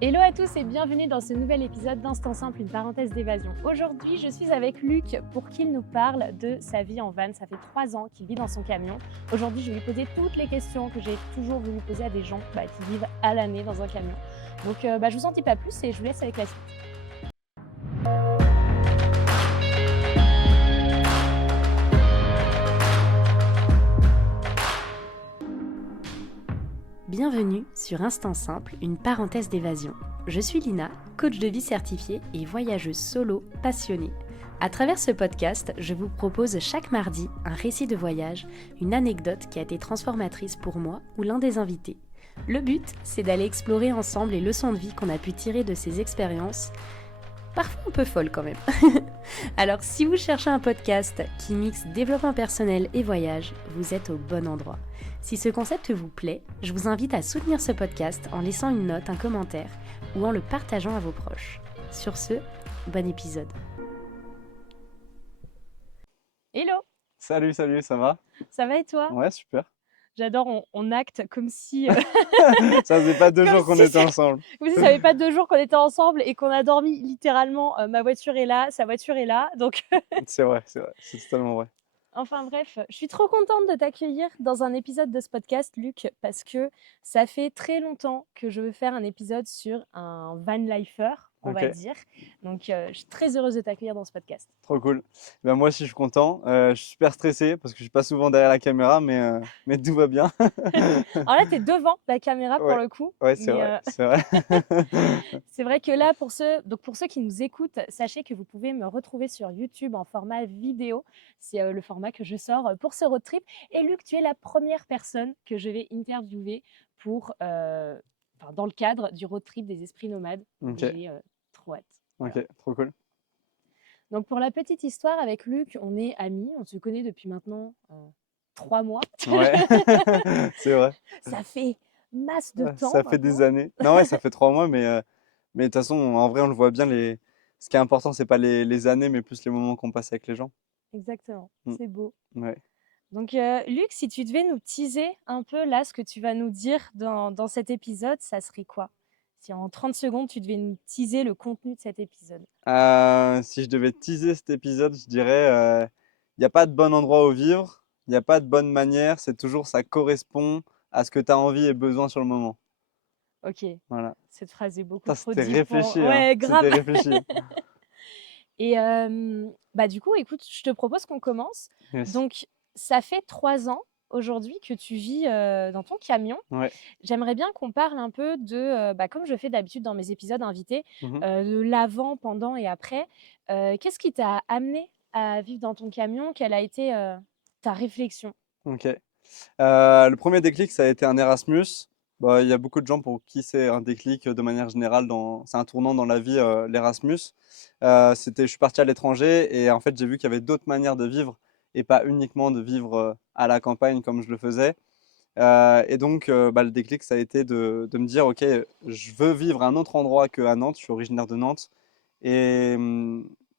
Hello à tous et bienvenue dans ce nouvel épisode d'Instant Simple, une parenthèse d'évasion. Aujourd'hui, je suis avec Luc pour qu'il nous parle de sa vie en van. Ça fait 3 ans qu'il vit dans son camion. Aujourd'hui, je vais lui poser toutes les questions que j'ai toujours voulu poser à des gens qui vivent à l'année dans un camion. Donc, je vous en dis pas plus et je vous laisse avec la suite. Bienvenue sur Instant Simple, une parenthèse d'évasion. Je suis Lina, coach de vie certifiée et voyageuse solo passionnée. À travers ce podcast, je vous propose chaque mardi un récit de voyage, une anecdote qui a été transformatrice pour moi ou l'un des invités. Le but, c'est d'aller explorer ensemble les leçons de vie qu'on a pu tirer de ces expériences, parfois un peu folles quand même. Alors si vous cherchez un podcast qui mixe développement personnel et voyage, vous êtes au bon endroit. Si ce concept vous plaît, je vous invite à soutenir ce podcast en laissant une note, un commentaire ou en le partageant à vos proches. Sur ce, bon épisode. Hello, Salut, ça va? ça va et toi? Ouais, super. J'adore, on acte comme si... Ça faisait pas 2 Comme jours qu'on si était ensemble. Vous savez, ça fait pas 2 jours qu'on était ensemble et qu'on a dormi littéralement. Ma voiture est là, sa voiture est là. Donc, C'est vrai, c'est totalement vrai. enfin bref, je suis trop contente de t'accueillir dans un épisode de ce podcast, Luc, parce que ça fait très longtemps que je veux faire un épisode sur un van lifer, on va Ok, dire. Donc, je suis très heureuse de t'accueillir dans ce podcast. trop cool. Ben moi aussi, je suis content. Je suis super stressé parce que je suis pas souvent derrière la caméra, mais tout va bien. Alors là, tu es devant la caméra pour Ouais, le coup, ouais, c'est mais vrai, c'est vrai. c'est vrai que là, pour ceux qui nous écoutent, sachez que vous pouvez me retrouver sur YouTube en format vidéo. C'est le format que je sors pour ce road trip. Et Luc, tu es la première personne que je vais interviewer dans le cadre du road trip des esprits nomades. Donc, Ok, j'ai trop hâte. Voilà. ok, trop cool. Donc, pour la petite histoire, avec Luc, on est amis. On se connaît depuis maintenant 3 mois. Ouais, c'est vrai. Ça fait masse de temps Ça fait des maintenant. années. Non, ouais, ça fait 3 mois, mais de toute façon, en vrai, on le voit bien. Ce qui est important, c'est pas les années, mais plus les moments qu'on passe avec les gens. Exactement, Mm, c'est beau. ouais. Donc, Luc, si tu devais nous teaser un peu là ce que tu vas nous dire dans cet épisode, ça serait quoi? Si en 30 secondes, tu devais nous teaser le contenu de cet épisode. Si je devais teaser cet épisode, je dirais, il y a pas de bon endroit où vivre, il y a pas de bonne manière, c'est toujours ça correspond à ce que tu as envie et besoin sur le moment. Ok, Voilà. cette phrase est beaucoup Putain, trop c'était deep pour... réfléchi, hein, Ouais, c'était grave. réfléchi. Et du coup, écoute, je te propose qu'on commence. Yes. Donc, ça fait 3 ans aujourd'hui que tu vis dans ton camion. Ouais. J'aimerais bien qu'on parle un peu de, comme je fais d'habitude dans mes épisodes invités, Mmh. de l'avant, pendant et après. Qu'est-ce qui t'a amené à vivre dans ton camion? Quelle a été ta réflexion? OK. Le premier déclic, ça a été un Erasmus. Bah, il y a beaucoup de gens pour qui c'est un déclic, de manière générale c'est un tournant dans la vie, l'Erasmus. Je suis parti à l'étranger et en fait, j'ai vu qu'il y avait d'autres manières de vivre et pas uniquement de vivre, à la campagne comme je le faisais. Et donc, le déclic, ça a été de me dire: «OK, je veux vivre à un autre endroit qu'à Nantes». Je suis originaire de Nantes et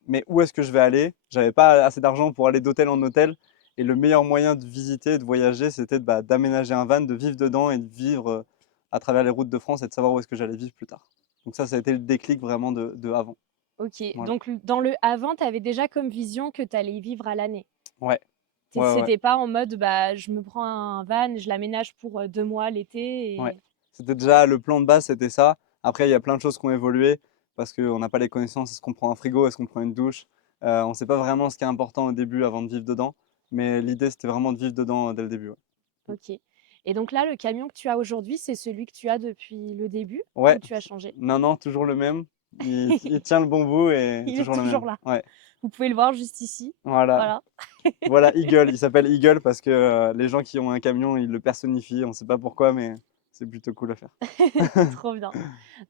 mais où est-ce que je vais aller? J'avais pas assez d'argent pour aller d'hôtel en hôtel et le meilleur moyen de visiter, de voyager, c'était d'aménager un van, de vivre dedans et de vivre, à travers les routes de France et de savoir où est-ce que j'allais vivre plus tard. Donc ça a été le déclic vraiment de avant. OK, Voilà. donc dans le avant, tu avais déjà comme vision que tu allais y vivre à l'année? Ouais, ouais, ouais, C'était pas en mode, je me prends un van, je l'aménage pour 2 mois l'été ouais. et C'était déjà le plan de base, c'était ça. Après, il y a plein de choses qui ont évolué parce qu'on n'a pas les connaissances. Est-ce qu'on prend un frigo? Est-ce qu'on prend une douche? On ne sait pas vraiment ce qui est important au début avant de vivre dedans. Mais l'idée, c'était vraiment de vivre dedans dès le début. Ouais. OK. Et donc là, le camion que tu as aujourd'hui, c'est celui que tu as depuis le début Ouais, ou tu as changé? non, non, toujours le même. Il tient le bon bout et Il est toujours le toujours même. là. Ouais, Vous pouvez le voir juste ici. voilà. Voilà. Voilà, Eagle. Il s'appelle Eagle parce que les gens qui ont un camion, ils le personnifient. On ne sait pas pourquoi, mais c'est plutôt cool à faire. Trop bien.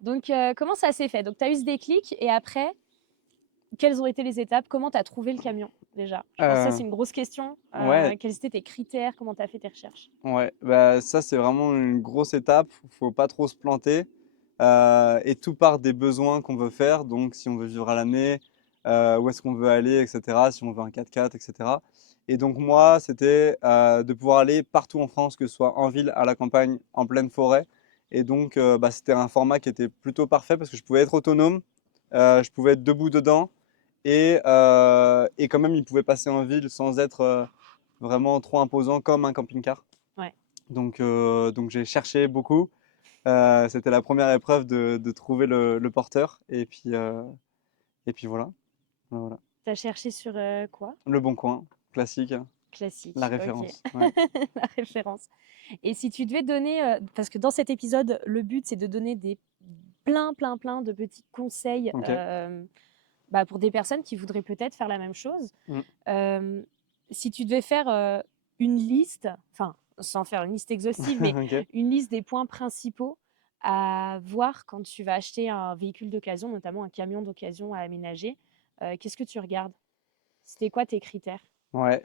Donc, comment ça s'est fait? Donc, tu as eu ce déclic et après, quelles ont été les étapes? Comment tu as trouvé le camion déjà? Je pense que ça, Euh, c'est une grosse question. ouais, Quels étaient tes critères? Comment tu as fait tes recherches? ouais. Bah, ça, c'est vraiment une grosse étape. Faut pas trop se planter. Et tout part des besoins qu'on veut faire. Donc, si on veut vivre à l'année, où est-ce qu'on veut aller, etc. Si on veut un 4x4, etc. Et donc, moi, c'était de pouvoir aller partout en France, que ce soit en ville, à la campagne, en pleine forêt. Et donc, bah, c'était un format qui était plutôt parfait parce que je pouvais être autonome, je pouvais être debout dedans et quand même, il pouvait passer en ville sans être vraiment trop imposant comme un camping-car. Ouais. Donc j'ai cherché beaucoup. C'était la première épreuve de trouver le porteur. Et puis voilà. Voilà. T'as cherché sur quoi? Le Bon Coin, classique, hein, la Classique, ok. référence. Ouais. La référence. Et si tu devais donner, parce que dans cet épisode, le but c'est de donner plein de petits conseils Ok. bah, pour des personnes qui voudraient peut-être faire la même chose. Mm. Euh, Si tu devais faire une liste, enfin sans faire une liste exhaustive, mais Ok. une liste des points principaux à voir quand tu vas acheter un véhicule d'occasion, notamment un camion d'occasion à aménager, qu'est-ce que tu regardes? C'était quoi tes critères? Ouais.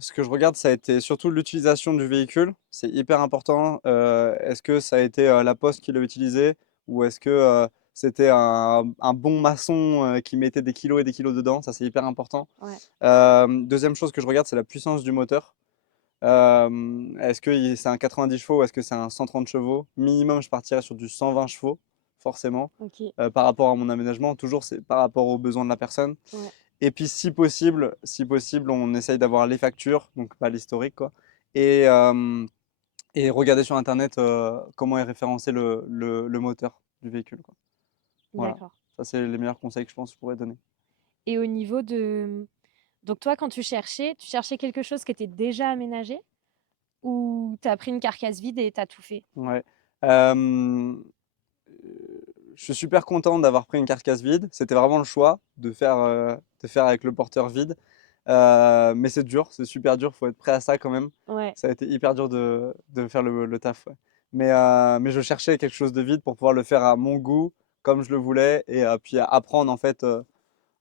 Ce que je regarde, ça a été surtout l'utilisation du véhicule. C'est hyper important. Est-ce que ça a été la Poste qui l'a utilisé ou est-ce que c'était un bon maçon qui mettait des kilos et des kilos dedans? Ça, c'est hyper important. Ouais, Deuxième chose que je regarde, c'est la puissance du moteur. Est-ce que c'est un 90 chevaux ou est-ce que c'est un 130 chevaux? Minimum, je partirais sur du 120 chevaux, forcément, ok, par rapport à mon aménagement. Toujours, c'est par rapport aux besoins de la personne. ouais, Et puis, si possible, on essaye d'avoir les factures, donc pas l'historique, quoi. Et, euh, et regarder sur Internet comment est référencé le moteur du véhicule, quoi. Voilà. d'accord. Ça, c'est les meilleurs conseils que je pense que je pourrais donner. Et au niveau de... Donc toi, quand tu cherchais quelque chose qui était déjà aménagé ou tu as pris une carcasse vide et tu as tout fait? Ouais. Euh, je suis super content d'avoir pris une carcasse vide. C'était vraiment le choix de faire avec le porteur vide. Mais c'est dur, c'est super dur, faut être prêt à ça quand même. Ouais, Ça a été hyper dur de faire le taf, ouais. Mais je cherchais quelque chose de vide pour pouvoir le faire à mon goût, comme je le voulais, et puis apprendre en fait,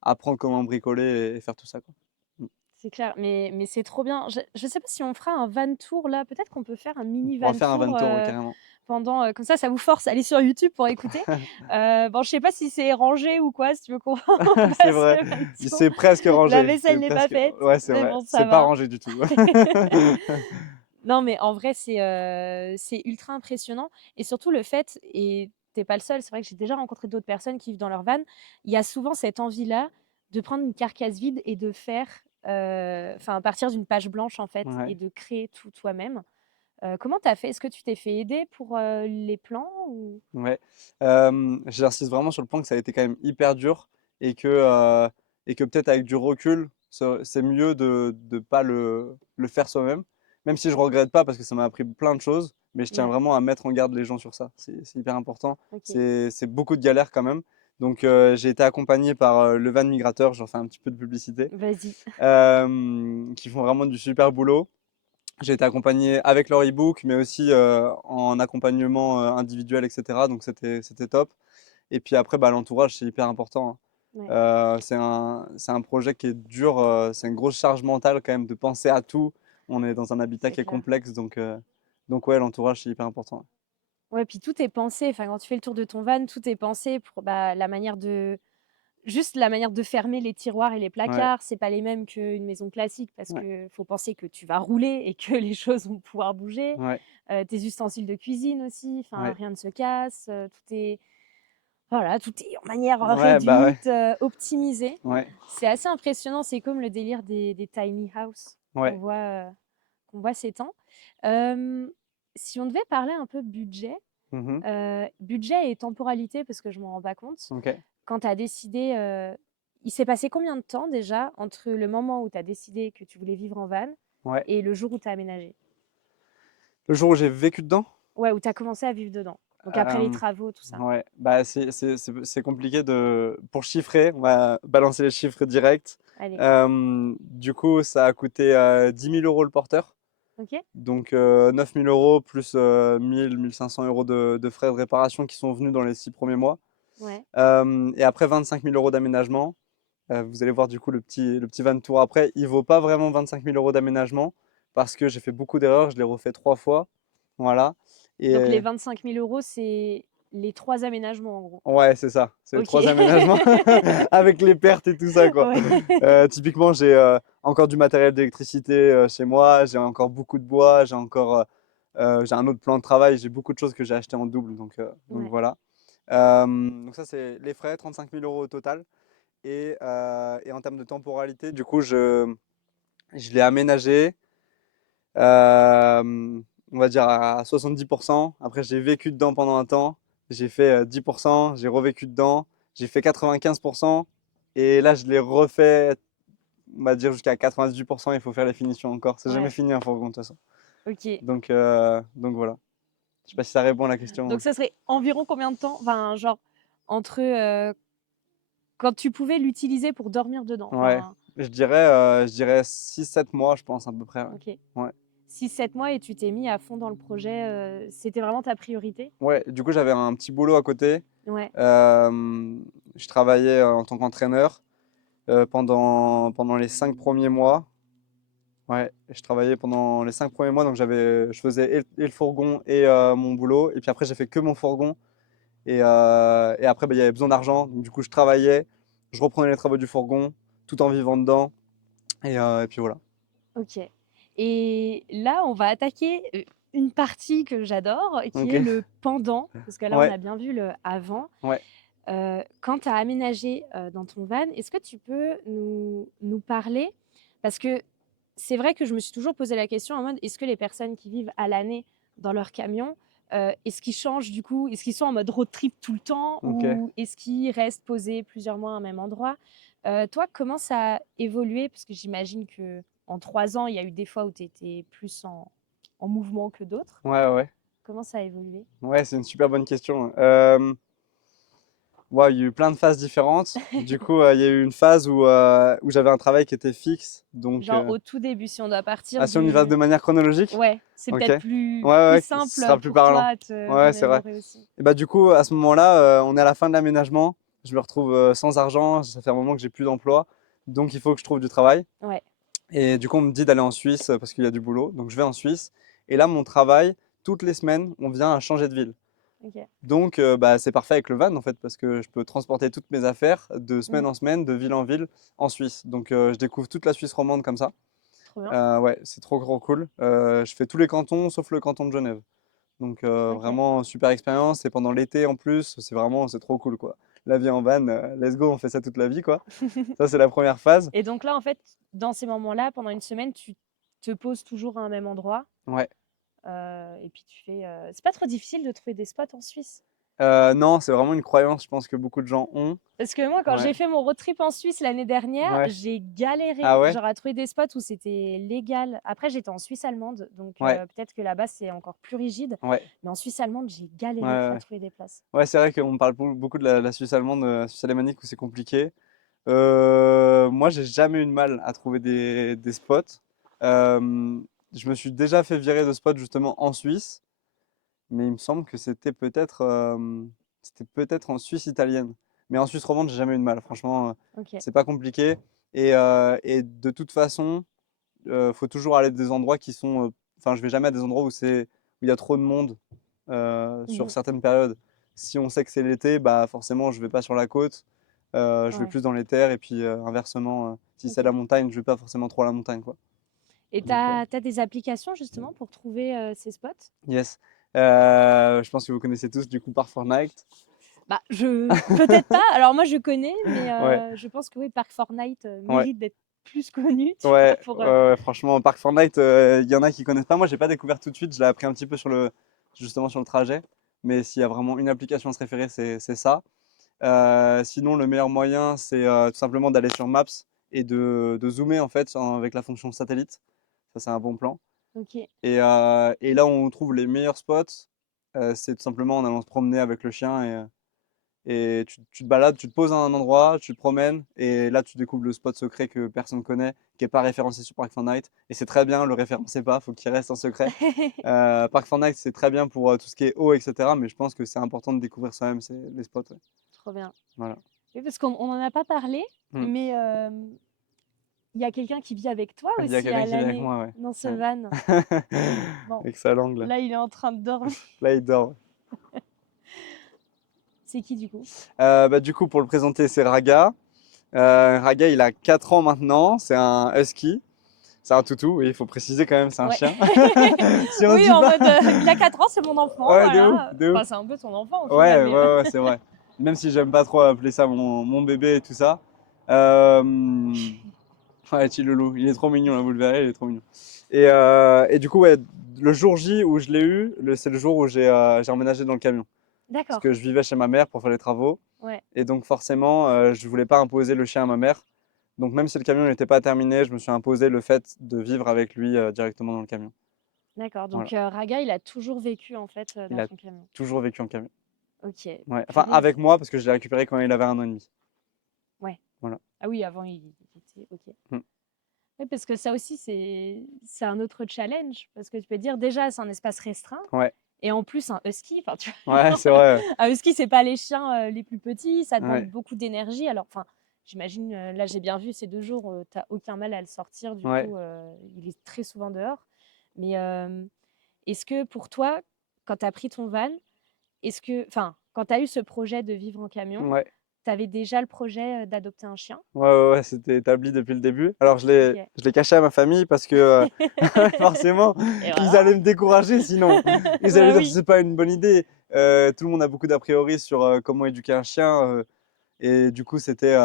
apprendre comment bricoler et faire tout ça, quoi. Mm. c'est clair. Mais c'est trop bien. Je sais pas si on fera un van tour là. Peut-être qu'on peut faire un mini On va van faire un tour van tour, ouais, carrément. pendant... comme ça vous force à aller sur YouTube pour écouter. Bon, je sais pas si c'est rangé ou quoi, si tu veux qu'on C'est fasse vrai, le van tour. c'est presque La rangé, vaisselle n'est pas faite, ouais, c'est mais vrai, bon, ça c'est pas va. rangé du tout. Non, mais en vrai, c'est ultra impressionnant et surtout le fait et tu pas le seul, c'est vrai que j'ai déjà rencontré d'autres personnes qui vivent dans leur van. Il y a souvent cette envie-là de prendre une carcasse vide et de faire, enfin, à partir d'une page blanche, en fait Ouais. et de créer tout toi-même. Comment tu as fait? Est-ce que tu t'es fait aider pour, les plans ou? Ouais, j'insiste vraiment sur le point que ça a été quand même hyper dur et que peut-être avec du recul, c'est mieux de pas le faire soi-même. Même si je regrette pas parce que ça m'a appris plein de choses, mais je tiens Ouais, vraiment à mettre en garde les gens sur ça. C'est hyper important. OK. C'est beaucoup de galères quand même. Donc j'ai été accompagné par Le Van Migrateur, j'en fais un petit peu de publicité, Vas-y. qui font vraiment du super boulot. J'ai été accompagné avec leur e-book, mais aussi en accompagnement individuel, etc. Donc c'était top. Et puis après, bah, l'entourage, c'est hyper important, hein. Ouais, C'est un projet qui est dur, c'est une grosse charge mentale quand même de penser à tout. On est dans un habitat c'est qui est clair. complexe, donc ouais, l'entourage, c'est hyper important. Ouais, puis tout est pensé, enfin, quand tu fais le tour de ton van, tout est pensé pour, bah, la manière de juste la manière de fermer les tiroirs et les Ouais, placards, c'est pas les mêmes qu'une maison classique parce ouais, que faut penser que tu vas rouler et que les choses vont pouvoir bouger. ouais, Tes ustensiles de cuisine aussi, enfin ouais, rien ne se casse, tout est voilà, tout est en manière, ouais, bah ouais, réduite, optimisée. ouais, C'est assez impressionnant, c'est comme le délire des tiny house ouais. qu'on voit ces temps. Hem, Si on devait parler un peu budget, Mhm. budget et temporalité parce que je m'en rends pas compte. Ok, Quand tu as décidé, il s'est passé combien de temps déjà entre le moment où tu as décidé que tu voulais vivre en van ouais. et le jour où tu as aménagé? Le jour où j'ai vécu dedans, Ouais, où tu as commencé à vivre dedans. Donc après les euh, travaux, tout ça. ouais, bah c'est compliqué pour chiffrer, on va balancer les chiffres directs. Allez, Du coup, ça a coûté 10 000 euros le porteur. OK? Donc 9 000 euros plus 1 500 euros de frais de réparation qui sont venus dans les 6 premiers mois. Ouais, Et après 25 000 euros d'aménagement. Vous allez voir du coup le petit van tour après. Il vaut pas vraiment 25 000 euros d'aménagement parce que j'ai fait beaucoup d'erreurs. Je l'ai refait 3 fois. Voilà. donc les Et 25 000 euros, c'est les 3 aménagements en gros. Ouais, c'est ça. C'est les Ok. 3 aménagements avec les pertes et tout ça, quoi. Ouais. Typiquement, j'ai encore du matériel d'électricité chez moi, j'ai encore beaucoup de bois, j'ai un autre plan de travail, j'ai beaucoup de choses que j'ai achetées en double, donc Ouais. voilà. Donc ça, c'est les frais, 35 000 euros au total. Et en termes de temporalité, du coup, je l'ai aménagé, on va dire à 70%. Après, j'ai vécu dedans pendant un temps. J'ai fait 10%, j'ai revécu dedans. J'ai fait 95%. Et là, je l'ai refait, on va dire jusqu'à 98%. Il faut faire les finitions encore. C'est jamais Ouais. fini un fourgon de toute façon. Ok. Donc voilà. Je sais pas si ça répond à la Donc question. ça serait environ combien de temps? Enfin, genre, entre quand tu pouvais l'utiliser pour dormir dedans. Ouais. Enfin, Je dirais 6-7 mois, je pense, à peu près. Ouais. ok. Ouais. 6-7 mois et tu t'es mis à fond dans le projet. C'était vraiment ta priorité? Ouais, du coup, j'avais un petit boulot à côté. Ouais. Euh, je travaillais en tant qu'entraîneur pendant les 5 premiers mois. Ouais, je travaillais pendant les 5 premiers mois, donc je faisais et le fourgon et mon boulot. Et puis après, j'ai fait que mon fourgon. Et après, bah, il y avait besoin d'argent. Donc, du coup, je travaillais, je reprenais les travaux du fourgon tout en vivant dedans. Et puis voilà. Ok. Et là, on va attaquer une partie que j'adore, qui Ok. est le pendant, parce que là, on Ouais, a bien vu le avant. ouais. Quand tu as aménagé dans ton van, est-ce que tu peux nous parler? Parce que c'est vrai que je me suis toujours posé la question en mode, est-ce que les personnes qui vivent à l'année dans leur camion, est-ce qu'ils changent du coup? Est-ce qu'ils sont en mode road trip tout le temps Ok. ou est-ce qu'ils restent posés plusieurs mois à un même endroit? Toi, comment ça a évolué? Parce que j'imagine que en 3 ans, il y a eu des fois où tu étais plus en mouvement que d'autres. Ouais, ouais. Comment ça a évolué? Ouais, c'est une super bonne question. Ouais, il y a eu plein de phases différentes. Du coup, il y a eu une phase où j'avais un travail qui était fixe. Genre au tout début, si on doit partir Si on y va de du... manière chronologique, Ouais, c'est ok. peut-être Ouais, plus ouais, ce simple sera plus pour parlant. toi à te Ouais, c'est vrai. remémorer aussi. Et bah, du coup, à ce moment-là, on est à la fin de l'aménagement. Je me retrouve sans argent. Ça fait un moment que j'ai plus d'emploi. Donc, il faut que je trouve du travail. Ouais, Et du coup, on me dit d'aller en Suisse parce qu'il y a du boulot. Donc, je vais en Suisse. Et là, mon travail, toutes les semaines, on vient à changer de ville. ok. Donc, bah, c'est parfait avec le van en fait, parce que je peux transporter toutes mes affaires de Mm, semaine en semaine, de ville en ville, en Suisse. Donc, je découvre toute la Suisse romande comme ça. trop bien. Ouais, c'est trop, trop cool. Je fais tous les cantons sauf le canton de Genève. Donc, Ok. vraiment super expérience. Et pendant l'été en plus, c'est trop cool quoi. La vie en van, let's go, on fait ça toute la vie quoi. Ça, c'est la première phase. Et donc là, en fait, dans ces moments-là, pendant une semaine, tu te poses toujours à un même endroit. Ouais. Et puis tu fais... C'est pas trop difficile de trouver des spots en Suisse. Non, c'est vraiment une croyance, je pense que beaucoup de gens ont. Parce que moi, quand Ouais. j'ai fait mon road trip en Suisse l'année dernière, Ouais. j'ai galéré Ah ouais? genre à trouver des spots où c'était légal. Après, j'étais en Suisse allemande, donc Ouais. peut-être que là-bas, c'est encore plus rigide. Ouais. Mais en Suisse allemande, j'ai Ouais, galéré ouais, à ouais. trouver des places. Ouais, c'est vrai qu'on parle beaucoup de la Suisse allemande, la Suisse alémanique où c'est compliqué. Moi, j'ai jamais eu de mal à trouver des spots. Euh, je me suis déjà fait virer de spots justement en Suisse, mais il me semble que c'était peut-être en Suisse italienne. Mais en Suisse romande, j'ai jamais eu de mal. Franchement, Ok. c'est pas compliqué. Et de toute façon, faut toujours aller à des endroits qui sont. Enfin, je vais jamais à des endroits où il y a trop de monde sur Mhm. certaines périodes. Si on sait que c'est l'été, bah forcément, je vais pas sur la côte. Je vais Ouais. plus dans les terres. Et puis inversement, si c'est Ok. la montagne, je vais pas forcément trop à la montagne, quoi. Et Donc, t'as des applications justement pour trouver ces spots? yes. Je pense que vous connaissez tous du coup Park Fortnite. Bah, je peut-être pas. Alors moi, je connais, mais Ouais, je pense que oui, Park Fortnite ouais. mérite d'être plus connu, tu vois, Ouais, pour. ouais, franchement, Park Fortnite, il y en a qui connaissent pas. Moi, j'ai pas découvert tout de suite. Je l'ai appris un petit peu justement sur le trajet. Mais s'il y a vraiment une application à se référer, c'est ça. Sinon, le meilleur moyen, c'est tout simplement d'aller sur Maps et de zoomer en fait avec la fonction satellite. Ça, c'est un bon plan. Ok. Et là où on trouve les meilleurs spots, c'est tout simplement en allant se promener avec le chien et tu te balades, tu te poses à un endroit, tu te promènes et là tu découvres le spot secret que personne connaît, qui n'est pas référencé sur Park Fortnite. Et c'est très bien, le référencez pas, faut qu'il reste en secret. Park Fortnite, c'est très bien pour tout ce qui est eau, etc. Mais je pense que c'est important de découvrir soi-même les spots. Ouais. Trop bien. Voilà. Oui, parce qu'on n'en a pas parlé, Hmm. mais il y a quelqu'un qui vit avec toi Il y a aussi quelqu'un à qui vit avec l'année moi, ouais. dans ce Ouais. van. Bon, Avec sa langue là. là, il est en train de dormir. Là, il dort. C'est qui du coup? Du coup, pour le présenter, c'est Raga. Raga, il a 4 ans maintenant. C'est un husky. C'est un toutou, et il faut préciser quand même, c'est un Ouais. chien. Si on Oui, dit en pas. mode, il a 4 ans, c'est mon enfant, Ouais, de ouf, voilà. de ouf. Enfin, c'est un peu ton enfant au final, Ouais, mais ouais, ouais, c'est vrai. Même si j'aime pas trop appeler ça mon bébé et tout ça. Euh, Ouais, Chiloulou, il est trop mignon, là, vous le verrez, il est trop mignon. Et du coup, ouais, le jour J où je l'ai eu, c'est le jour où j'ai emménagé dans le camion. Parce d'accord. que je vivais chez ma mère pour faire les travaux. Ouais, Et donc, forcément, je voulais pas imposer le chien à ma mère. Donc, même si le camion n'était pas terminé, je me suis imposé le fait de vivre avec lui directement dans le camion. d'accord. Voilà. Donc, Raga, il a toujours vécu en fait Il dans a ton camion. toujours vécu en camion. Ok, Ouais. Enfin, purée. avec moi, parce que je l'ai récupéré quand il avait 1 an et demi. Ouais. Voilà. Ah oui, avant, il était. Ok. Mm. Oui, parce que ça aussi, c'est un autre challenge. Parce que tu peux dire, déjà, c'est un espace restreint. Ouais, Et en plus, un husky, enfin, tu ouais, vois, c'est vrai. un husky, c'est pas les chiens les plus petits, ça demande Ouais, beaucoup d'énergie. Alors, enfin, j'imagine, là, j'ai bien vu ces 2 jours, t'as aucun mal à le sortir, du ouais, coup, il est très souvent dehors. Mais est-ce que pour toi, quand tu as pris ton van, enfin, quand tu as eu ce projet de vivre en camion, ouais. tu avais déjà le projet d'adopter un chien? Ouais, ouais, ouais, c'était établi depuis le début. Alors, je l'ai, Ok. je l'ai caché à ma famille parce que forcément, Et ils voilà. allaient me décourager sinon. Ils allaient Bah dire oui. c'est pas une bonne idée. Tout le monde a beaucoup d'a priori sur comment éduquer un chien. Et du coup, c'était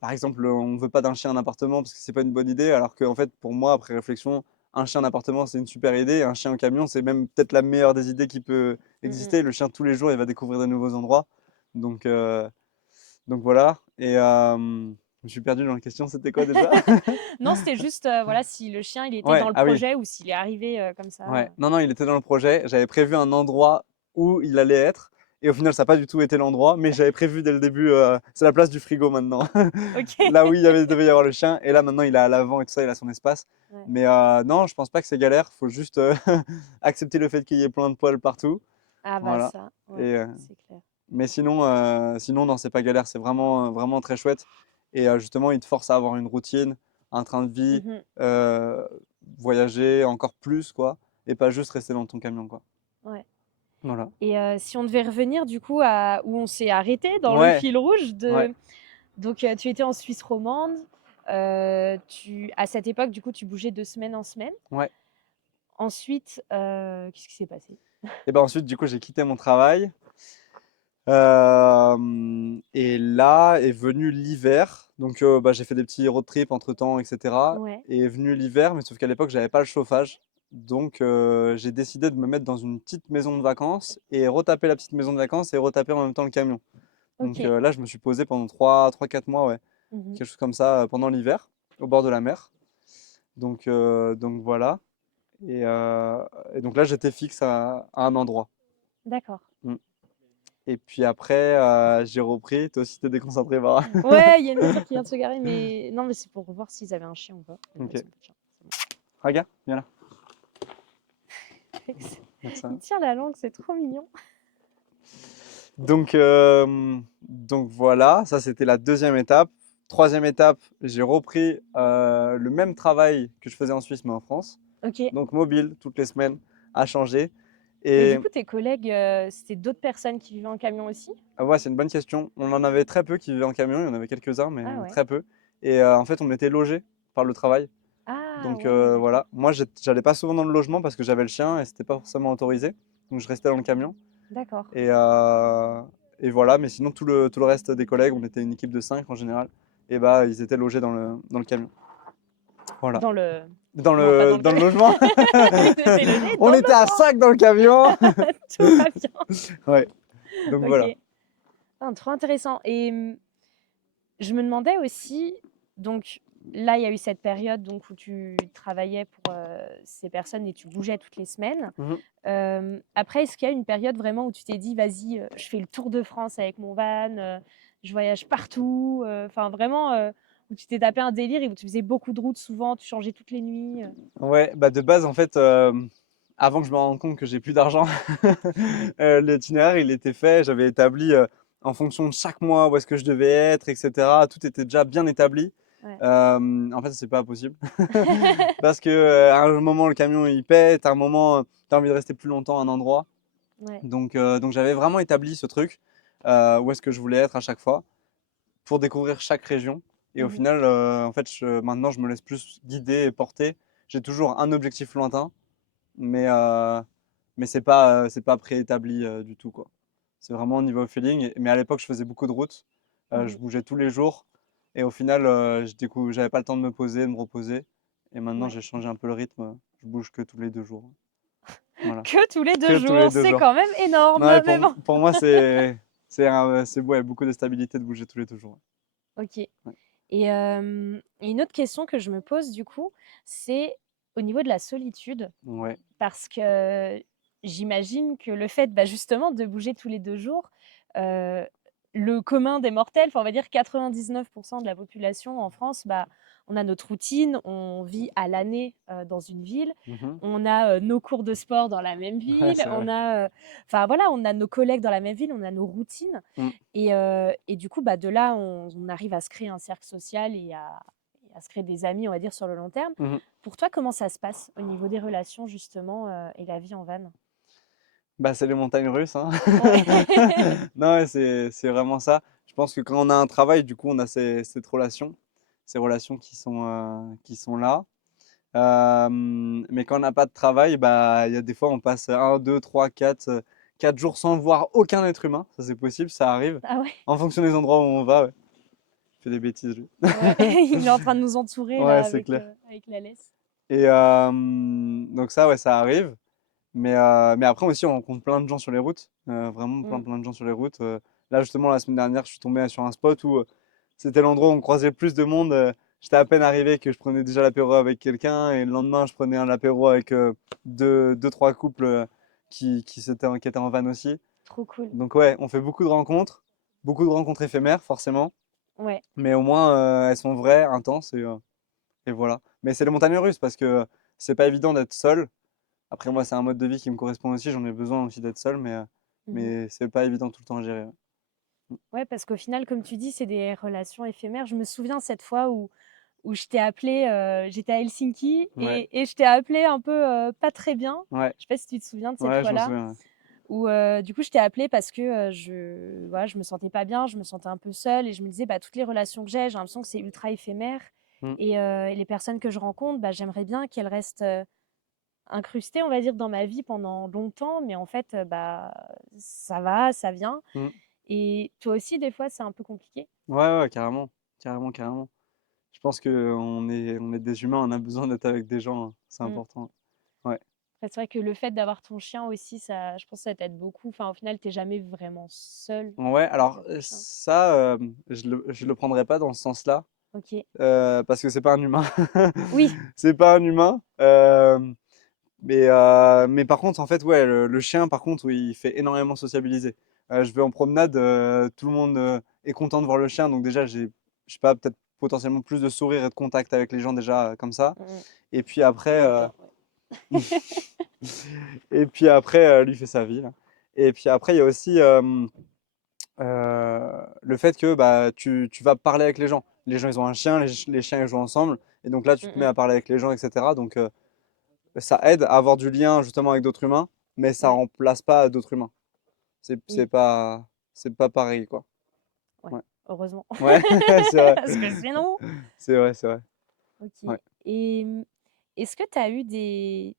par exemple, on veut pas d'un chien en appartement parce que c'est pas une bonne idée. Alors qu'en fait, pour moi, après réflexion, un chien en appartement, c'est une super idée. Un chien en camion, c'est même peut-être la meilleure des idées qui peut Mm, mm. exister. Le chien, tous les jours, il va découvrir de nouveaux endroits. Donc, donc voilà. Et je me suis perdu dans la question, c'était quoi déjà? Non, c'était juste, voilà, si le chien, il était Ouais, dans le ah oui, projet ou s'il est arrivé comme ça. ouais. Non, non, il était dans le projet. J'avais prévu un endroit où il allait être. Et au final, ça n'a pas du tout été l'endroit, mais j'avais prévu dès le début, c'est la place du frigo maintenant. Ok. Là où devait y avoir le chien. Et là, maintenant, il est à l'avant et tout ça, il a son espace. Ouais. Mais non, je pense pas que c'est galère. Faut juste accepter le fait qu'il y ait plein de poils partout. Ah bah Voilà. ça, ouais, Et, c'est clair. mais sinon, non, c'est pas galère. C'est vraiment, vraiment très chouette. Et justement, il te force à avoir une routine, un train de vie, Mhm. euh, voyager encore plus, quoi. Et pas juste rester dans ton camion, quoi. Ouais. Voilà. Et si on devait revenir du coup à où on s'est arrêté dans le Ouais, fil rouge ouais, de... Donc tu étais en Suisse romande, à cette époque du coup tu bougeais de semaine en semaine. ouais. Ensuite, qu'est-ce qui s'est passé? Et ben ensuite, du coup, j'ai quitté mon travail. Et là est venu l'hiver. Donc, j'ai fait des petits road trips entre-temps, etc. Ouais, Et est venu l'hiver, mais sauf qu'à l'époque, j'avais pas le chauffage. Donc, j'ai décidé de me mettre dans une petite maison de vacances et retaper la petite maison de vacances et retaper en même temps le camion. Donc, ok. là, je me suis posé pendant 4 mois, ouais, Mhm. quelque chose comme ça, pendant l'hiver, au bord de la mer. Donc voilà. Et, donc là, j'étais fixe à un endroit. D'accord. Mm. Et puis après, j'ai repris. Toi aussi, t'es déconcentré, Bara. Ouais, il y a une voiture qui vient de se garer, mais non, mais c'est pour voir s'ils avaient un chien ou pas. Mais non, Ok. ils ont pas de chien. Regarde, viens là. C'est bon. Comme ça. Il tire la langue, c'est trop mignon. Donc voilà, ça c'était la deuxième étape. Troisième étape, j'ai repris le même travail que je faisais en Suisse, mais en France. Ok. Donc mobile, toutes les semaines, à changer. Mais Et du coup, tes collègues, c'était d'autres personnes qui vivaient en camion aussi? ouais, c'est une bonne question. On en avait très peu qui vivaient en camion, il y en avait quelques-uns, Ah mais ouais. très peu. Et en fait, on était logés par le travail. Ah Donc ouais, d'accord. voilà, moi j'allais pas souvent dans le logement parce que j'avais le chien et c'était pas forcément autorisé. Donc je restais dans le camion. D'accord. Et, euh, et voilà, mais sinon tout le reste des collègues, on était une équipe de 5 en général, et bah ils étaient logés dans le camion. Voilà. Dans le... Dans Non, pas dans le, le dans le camion. logement, Ils étaient logés on dans le était à 5 dans le camion. logement. Tout va bien. Ouais, donc voilà. Ok. Ah, trop intéressant. Et je me demandais aussi, donc là, il y a eu cette période donc, où tu travaillais pour ces personnes et tu bougeais toutes les semaines. Mhm. Après, est-ce qu'il y a une période vraiment où tu t'es dit, vas-y, je fais le tour de France avec mon van, je voyage partout, enfin vraiment, où tu t'es tapé un délire et où tu faisais beaucoup de routes souvent, tu changeais toutes les nuits. Ouais, bah de base en fait, avant que je me rende compte que j'ai plus d'argent, l'itinéraire il était fait, j'avais établi en fonction de chaque mois où est-ce que je devais être, etc. Tout était déjà bien établi. Ouais. En fait, c'est pas possible. Parce que à un moment, le camion il pète, à un moment, tu as envie de rester plus longtemps à un endroit. Ouais. Donc j'avais vraiment établi ce truc. où est-ce que je voulais être à chaque fois pour découvrir chaque région. Et au Mhm. final, en fait, maintenant, je me laisse plus guider et porter. J'ai toujours un objectif lointain, mais, c'est pas préétabli du tout, quoi. C'est vraiment au niveau feeling. Mais à l'époque, je faisais beaucoup de routes. Je Mhm. bougeais tous les jours. Et au final, j'avais pas le temps de me poser, de me reposer. Et maintenant, Ouais. j'ai changé un peu le rythme. Je bouge que tous les 2 jours. Voilà. Que tous les deux Que tous les jours, deux c'est jours. quand même énorme, Ouais, mais bon. pour moi, ouais, beaucoup de stabilité de bouger tous les 2 jours. Ok. Ouais. Et une autre question que je me pose du coup, c'est au niveau de la solitude, Ouais. parce que j'imagine que le fait justement de bouger tous les 2 jours, euh, le commun des mortels, enfin, on va dire 99% de la population en France, on a notre routine, on vit à l'année dans une ville, Mhm. on a nos cours de sport dans la même Ouais, ville, c'est vrai. enfin voilà, on a nos collègues dans la même ville, on a nos routines. Mm. Et du coup, de là, on arrive à se créer un cercle social et à se créer des amis, on va dire, sur le long terme. Mhm. Pour toi, comment ça se passe au niveau des relations, justement, et la vie en van? Bah, c'est les montagnes russes, hein. Ouais. Non, ouais, c'est vraiment ça. Je pense que quand on a un travail, du coup, on a ces relations qui sont là. Mais quand on n'a pas de travail, bah, il y a des fois, on passe 4 jours sans voir aucun être humain. Ça, c'est possible, ça arrive. Ah ouais, En fonction des endroits où on va, ouais. Il fait des bêtises, lui. ouais. Il est en train de nous entourer, Ouais, là, c'est clair. avec la laisse. Et donc ça, ouais, ça arrive. Mais après aussi, on rencontre plein de gens sur les routes, vraiment Mm. plein de gens sur les routes. Là, justement, la semaine dernière, je suis tombé sur un spot où c'était l'endroit où on croisait le plus de monde. J'étais à peine arrivé que je prenais déjà l'apéro avec quelqu'un, et le lendemain, je prenais un apéro avec trois couples qui étaient en van aussi. Trop cool. Donc ouais, on fait beaucoup de rencontres éphémères, forcément, Ouais. mais au moins, elles sont vraies, intenses, et voilà. Mais c'est les montagnes russes parce que c'est pas évident d'être seul. Après, moi, c'est un mode de vie qui me correspond aussi. J'en ai besoin aussi d'être seul, Mhm. mais c'est pas évident tout le temps à gérer. Ouais, parce qu'au final, comme tu dis, c'est des relations éphémères. Je me souviens cette fois où je t'ai appelé, j'étais à Helsinki Ouais, et je t'ai appelé un peu pas très bien. ouais, Je sais pas si tu te souviens de cette ouais, je m'en fois-là. souviens. Où du coup, je t'ai appelé parce que voilà, je me sentais pas bien, je me sentais un peu seule et je me disais, toutes les relations que j'ai l'impression que c'est ultra éphémère. Ouais. Et les personnes que je rencontre, j'aimerais bien qu'elles restent incrustées, on va dire, dans ma vie pendant longtemps. Mais en fait, ça va, ça vient. Mm, mm. Et toi aussi, des fois, c'est un peu compliqué. Ouais, ouais, carrément, carrément, carrément. Je pense que on est des humains, on a besoin d'être avec des gens, hein. C'est Mm. important. Ouais. Après, c'est vrai que le fait d'avoir ton chien aussi, ça, je pense que ça t'aide beaucoup. Enfin, au final, t'es jamais vraiment seul Ouais, avec alors ton chien. ça, je le prendrais pas dans ce sens-là, Ok. parce que c'est pas un humain. Oui. C'est pas un humain. Mais par contre, en fait, ouais, le chien, par contre, oui, il fait énormément sociabiliser. Je vais en promenade, tout le monde est content de voir le chien, donc déjà, je sais pas, peut-être potentiellement plus de sourire et de contact avec les gens déjà comme ça. Mm. Et puis après, J'ai aucun. Ouais. lui fait sa vie, là. Et puis après, il y a aussi le fait que bah, tu vas parler avec les gens. Les gens, ils ont un chien, les chiens, ils jouent ensemble. Et donc là, tu te mets Mm, à parler avec les gens, etc. Donc, ça aide à avoir du lien justement avec d'autres humains, mais mm. ça Ouais. remplace pas d'autres humains. C'est Oui. c'est pas c'est pas pareil, quoi. Ouais. Ouais. Heureusement. Ouais, c'est vrai. Parce que sinon. C'est vrai, c'est vrai. Ok. Ouais. Et est-ce que tu as eu des.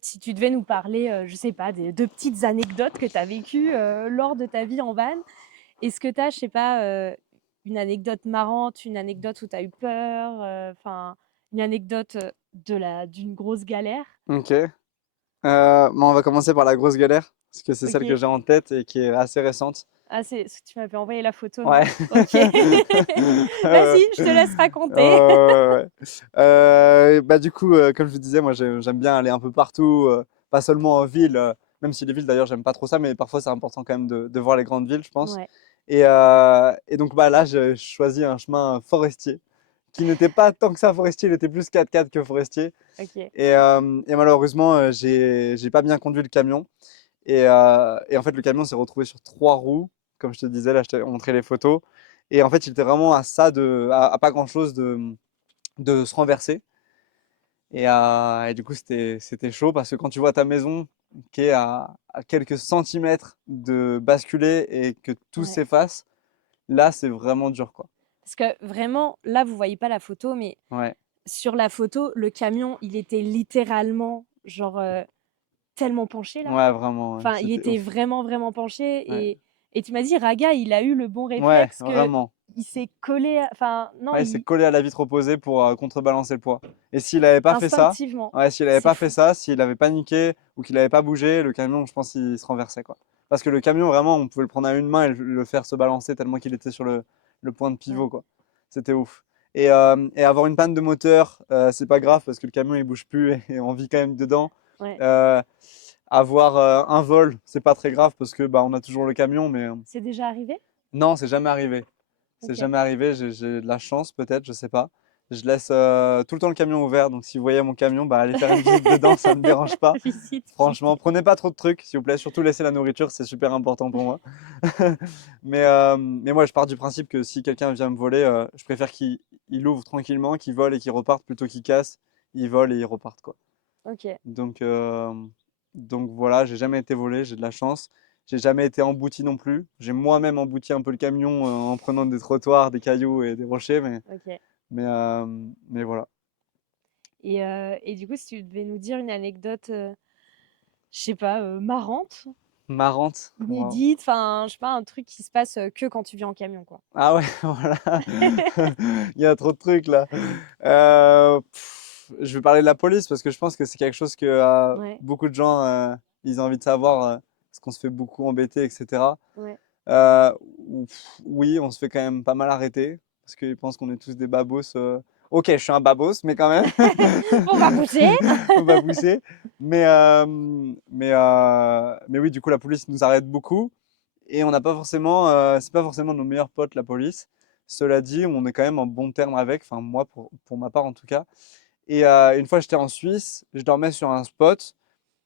Si tu devais nous parler, je sais pas, de petites anecdotes que tu as vécues lors de ta vie en van, est-ce que tu as, je sais pas, une anecdote marrante, une anecdote où tu as eu peur, enfin, une anecdote d'une grosse galère? OK. Bon, on va commencer par la grosse galère, parce que c'est celle que Ok. j'ai en tête et qui est assez récente. Ah, tu m'avais envoyé la photo, Ouais. non? Ok. Euh, Vas-y, je te laisse raconter. ouais. Bah, du coup, comme je vous disais, moi j'aime bien aller un peu partout, pas seulement en ville, même si les villes d'ailleurs j'aime pas trop ça, mais parfois c'est important quand même de voir les grandes villes, je pense. Ouais. Et donc bah, là, j'ai choisi un chemin forestier, qui n'était pas tant que ça forestier, il était plus 4x4 que forestier. Ok. Et malheureusement, j'ai pas bien conduit le camion. Et en fait, le camion s'est retrouvé sur 3 roues, comme je te disais, là, je t'ai montré les photos. Et en fait, il était vraiment à ça, à pas grand-chose de se renverser. Et du coup, c'était chaud parce que quand tu vois ta maison qui est à quelques centimètres de basculer et que tout Ouais. s'efface, là, c'est vraiment dur, quoi. Parce que vraiment, là, vous voyez pas la photo, mais Ouais, sur la photo, le camion, il était littéralement, genre, tellement penché là. ouais, vraiment, ouais, Enfin, il c'était était ouf. vraiment, vraiment penché Ouais, et tu m'as dit Raga, il a eu le bon ouais, réflexe que vraiment. il s'est collé à enfin non, Ouais, il s'est il collé à la vitre opposée pour contrebalancer le poids. Et s'il avait pas fait ça, instinctivement. ouais, s'il avait C'est pas fait fou. ça, s'il avait paniqué ou qu'il avait pas bougé, le camion, je pense qu'il se renversait, quoi. Parce que le camion, vraiment, on pouvait le prendre à une main et le faire se balancer tellement qu'il était sur le point de Ouais, pivot, quoi. C'était ouf. Et avoir une panne de moteur, c'est pas grave parce que le camion il bouge plus et on vit quand même dedans. ouais. Euh, avoir un vol, c'est pas très grave parce que bah on a toujours le camion, mais C'est déjà arrivé? non, c'est jamais arrivé. C'est OK. jamais arrivé, j'ai de la chance peut-être, je sais pas. Je laisse tout le temps le camion ouvert, donc si vous voyez mon camion, bah allez faire une visite dedans, ça me dérange pas. Visite Franchement, guidée. prenez pas trop de trucs, s'il vous plaît, surtout laissez la nourriture, c'est super important pour moi. Mais moi, je pars du principe que si quelqu'un vient me voler, je préfère qu'il ouvre tranquillement, qu'il vole et qu'il reparte plutôt qu'il casse, il vole et il reparte, quoi. OK. Donc, euh, donc voilà, j'ai jamais été volé, j'ai de la chance. J'ai jamais été embouti non plus. J'ai moi-même embouti un peu le camion en prenant des trottoirs, des cailloux et des rochers, OK. mais, euh, mais voilà. Et du coup, si tu devais nous dire une anecdote, je sais pas, marrante, Marrante. Wow. inédite, enfin, je sais pas, un truc qui se passe, que quand tu viens en camion, quoi? Ah ouais, voilà. Il y a trop de trucs là. Je vais parler de la police parce que je pense que c'est quelque chose que Ouais, beaucoup de gens ils ont envie de savoir parce qu'on se fait beaucoup embêter, etc. ouais. Euh, oui, on se fait quand même pas mal arrêter parce qu'ils pensent qu'on est tous des babos. Ok, je suis un babos, mais quand même, On va pousser! faut pas pousser. Mais oui, du coup, la police nous arrête beaucoup et on n'a pas forcément, c'est pas forcément nos meilleurs potes, la police. Cela dit, on est quand même en bon terme avec, enfin moi pour ma part en tout cas. Et une fois, j'étais en Suisse, je dormais sur un spot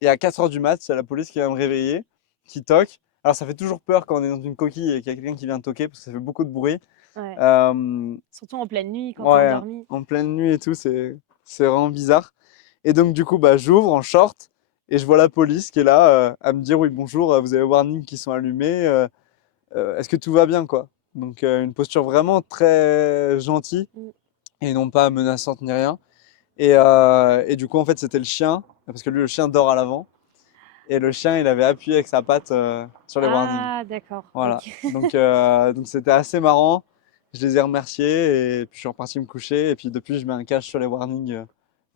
et à 4 heures du mat, c'est la police qui va me réveiller, qui toque. Alors ça fait toujours peur quand on est dans une coquille et qu'il y a quelqu'un qui vient toquer parce que ça fait beaucoup de bruit. Ouais, Euh, surtout en pleine nuit quand tu es ouais, endormi. en pleine nuit et tout, c'est vraiment bizarre. Et donc du coup, bah, j'ouvre en short et je vois la police qui est là à me dire oui bonjour, vous avez warning qui sont allumés, est-ce que tout va bien quoi? Donc une posture vraiment très gentille Mmh. et non pas menaçante ni rien. Et du coup en fait c'était le chien parce que lui le chien dort à l'avant et le chien il avait appuyé avec sa patte sur les warnings. Ah d'accord, Voilà. OK. Donc c'était assez marrant. Je les ai remerciés et puis je suis reparti me coucher. Et puis depuis, je mets un cache sur les warnings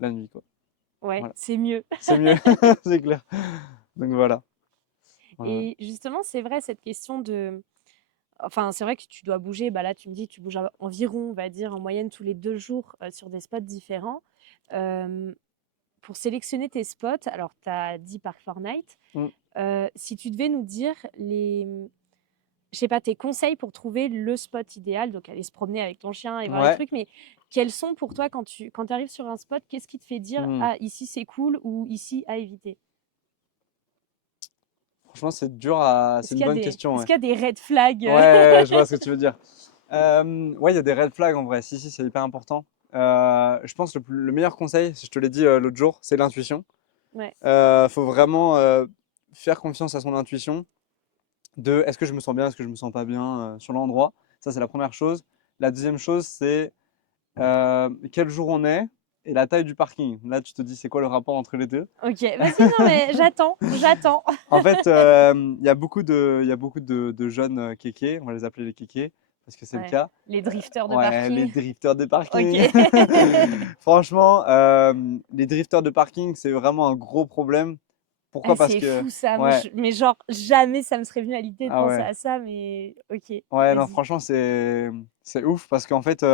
la nuit, quoi. Ouais, Voilà. c'est mieux. C'est mieux, c'est clair. Donc voilà. Voilà. Et justement, c'est vrai cette question de enfin, c'est vrai que tu dois bouger, bah, là, tu me dis, tu bouges environ, on va dire, en moyenne tous les 2 jours, sur des spots différents. Hem, pour sélectionner tes spots, alors tu as dit Park Fortnite, Mm. si tu devais nous dire je sais pas, tes conseils pour trouver le spot idéal, donc aller se promener avec ton chien et voir les Ouais. trucs, mais quels sont pour toi quand tu arrives sur un spot, qu'est-ce qui te fait dire: Mm. «Ah, ici c'est cool» ou «Ici à éviter»? Franchement, c'est dur à. C'est Est-ce une qu'il y a bonne des question, est-ce ouais. qu'il y a des red flags, Ouais, ouais, je vois ce que tu veux dire. Ouais, il y a des red flags en vrai. Si, si, c'est hyper important. Je pense que le meilleur conseil, je te l'ai dit l'autre jour, c'est l'intuition. Ouais, Faut vraiment faire confiance à son intuition. De est-ce que je me sens bien, est-ce que je me sens pas bien sur l'endroit. Ça, c'est la première chose. La deuxième chose, c'est quel jour on est et la taille du parking. Là, tu te dis, c'est quoi le rapport entre les deux? OK. Vas-y, non mais j'attends, j'attends. En fait, il y a beaucoup de jeunes kékés, on va les appeler les kékés, parce que c'est le Ouais, cas. les drifters de Ouais, les parking. drifters de OK. parking. Franchement, les drifters de parking, c'est vraiment un gros problème. Ah, Pourquoi? Parce c'est que, fou ça, mais ouais, mais genre jamais ça me serait venu à l'idée de ah penser ouais. à ça, mais OK, Ouais, non, vas-y. franchement, c'est ouf parce qu'en fait,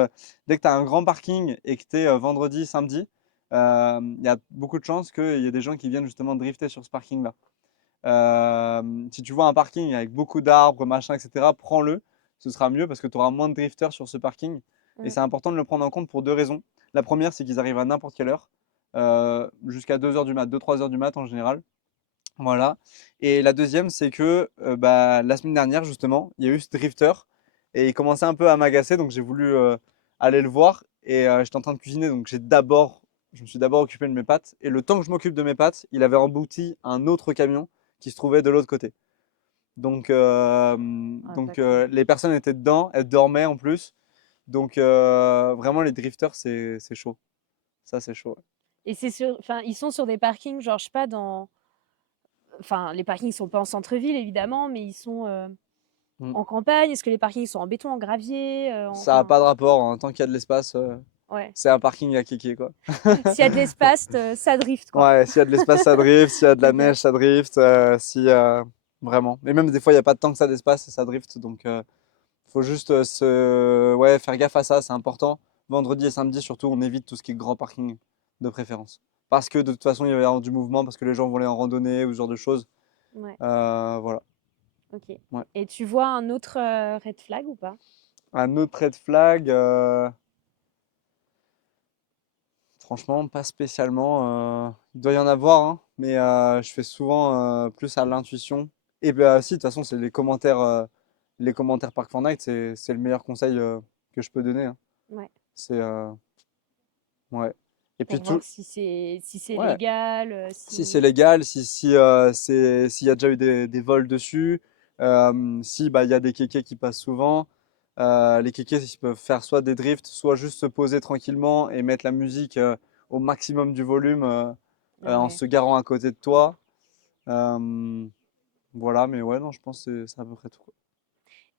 dès que tu as un grand parking et que tu es vendredi, samedi, il y a beaucoup de chances qu'il y ait des gens qui viennent justement drifter sur ce parking-là. Si tu vois un parking avec beaucoup d'arbres, machin, etc., prends-le. Ce sera mieux parce que tu auras moins de drifters sur ce parking. Et Mmh. c'est important de le prendre en compte pour deux raisons. La première, c'est qu'ils arrivent à n'importe quelle heure, jusqu'à 2 heures du mat, 2-3 heures du mat en général. Voilà. Et la deuxième, c'est que bah, la semaine dernière, justement, il y a eu ce drifter et il commençait un peu à m'agacer, donc j'ai voulu aller le voir et j'étais en train de cuisiner, donc j'ai d'abord je me suis d'abord occupé de mes pattes. Et le temps que je m'occupe de mes pattes, il avait embouti un autre camion qui se trouvait de l'autre côté. Donc, Pas cool. les personnes étaient dedans, elles dormaient en plus. Donc, vraiment, les drifters, c'est chaud. Ça, c'est chaud. Ouais. Et enfin, ils sont sur des parkings, genre, je sais pas, enfin, les parkings sont pas en centre-ville, évidemment, mais ils sont Mm. en campagne. Est-ce que les parkings sont en béton, en gravier, Ça n'a enfin, pas de rapport, hein. Tant qu'il y a de l'espace, ouais. c'est un parking à kéké, quoi. S'il y a de l'espace, ça drift, quoi. Ouais, s'il y a de l'espace, ça drift. S'il y a de la neige, ça drift. Si, vraiment. Et même des fois, il n'y a pas tant que ça d'espace, ça drift. Donc, faut juste ouais, faire gaffe à ça, c'est important. Vendredi et samedi, surtout, on évite tout ce qui est grand parking de préférence. Parce que de toute façon, il va y avoir du mouvement, parce que les gens vont aller en randonnée ou ce genre de choses. Ouais, Voilà. ok. Ouais. Et tu vois un autre red flag ou pas? Un autre red flag, franchement, pas spécialement. Il doit y en avoir, hein, mais je fais souvent plus à l'intuition. Et bah, si, de toute façon, c'est les commentaires Park Fortnite, c'est le meilleur conseil que je peux donner, hein. Ouais. C'est ouais. Et puis Pour tout, voir si c'est ouais. légal, Si c'est si. légal, s'il y a déjà eu des vols dessus, si bah, il y a des kékés qui passent souvent. Les kékés, ils peuvent faire soit des drifts, soit juste se poser tranquillement et mettre la musique au maximum du volume Ah en ouais. se garant à côté de toi. Euh, voilà, mais ouais, non, je pense que c'est à peu près tout, quoi.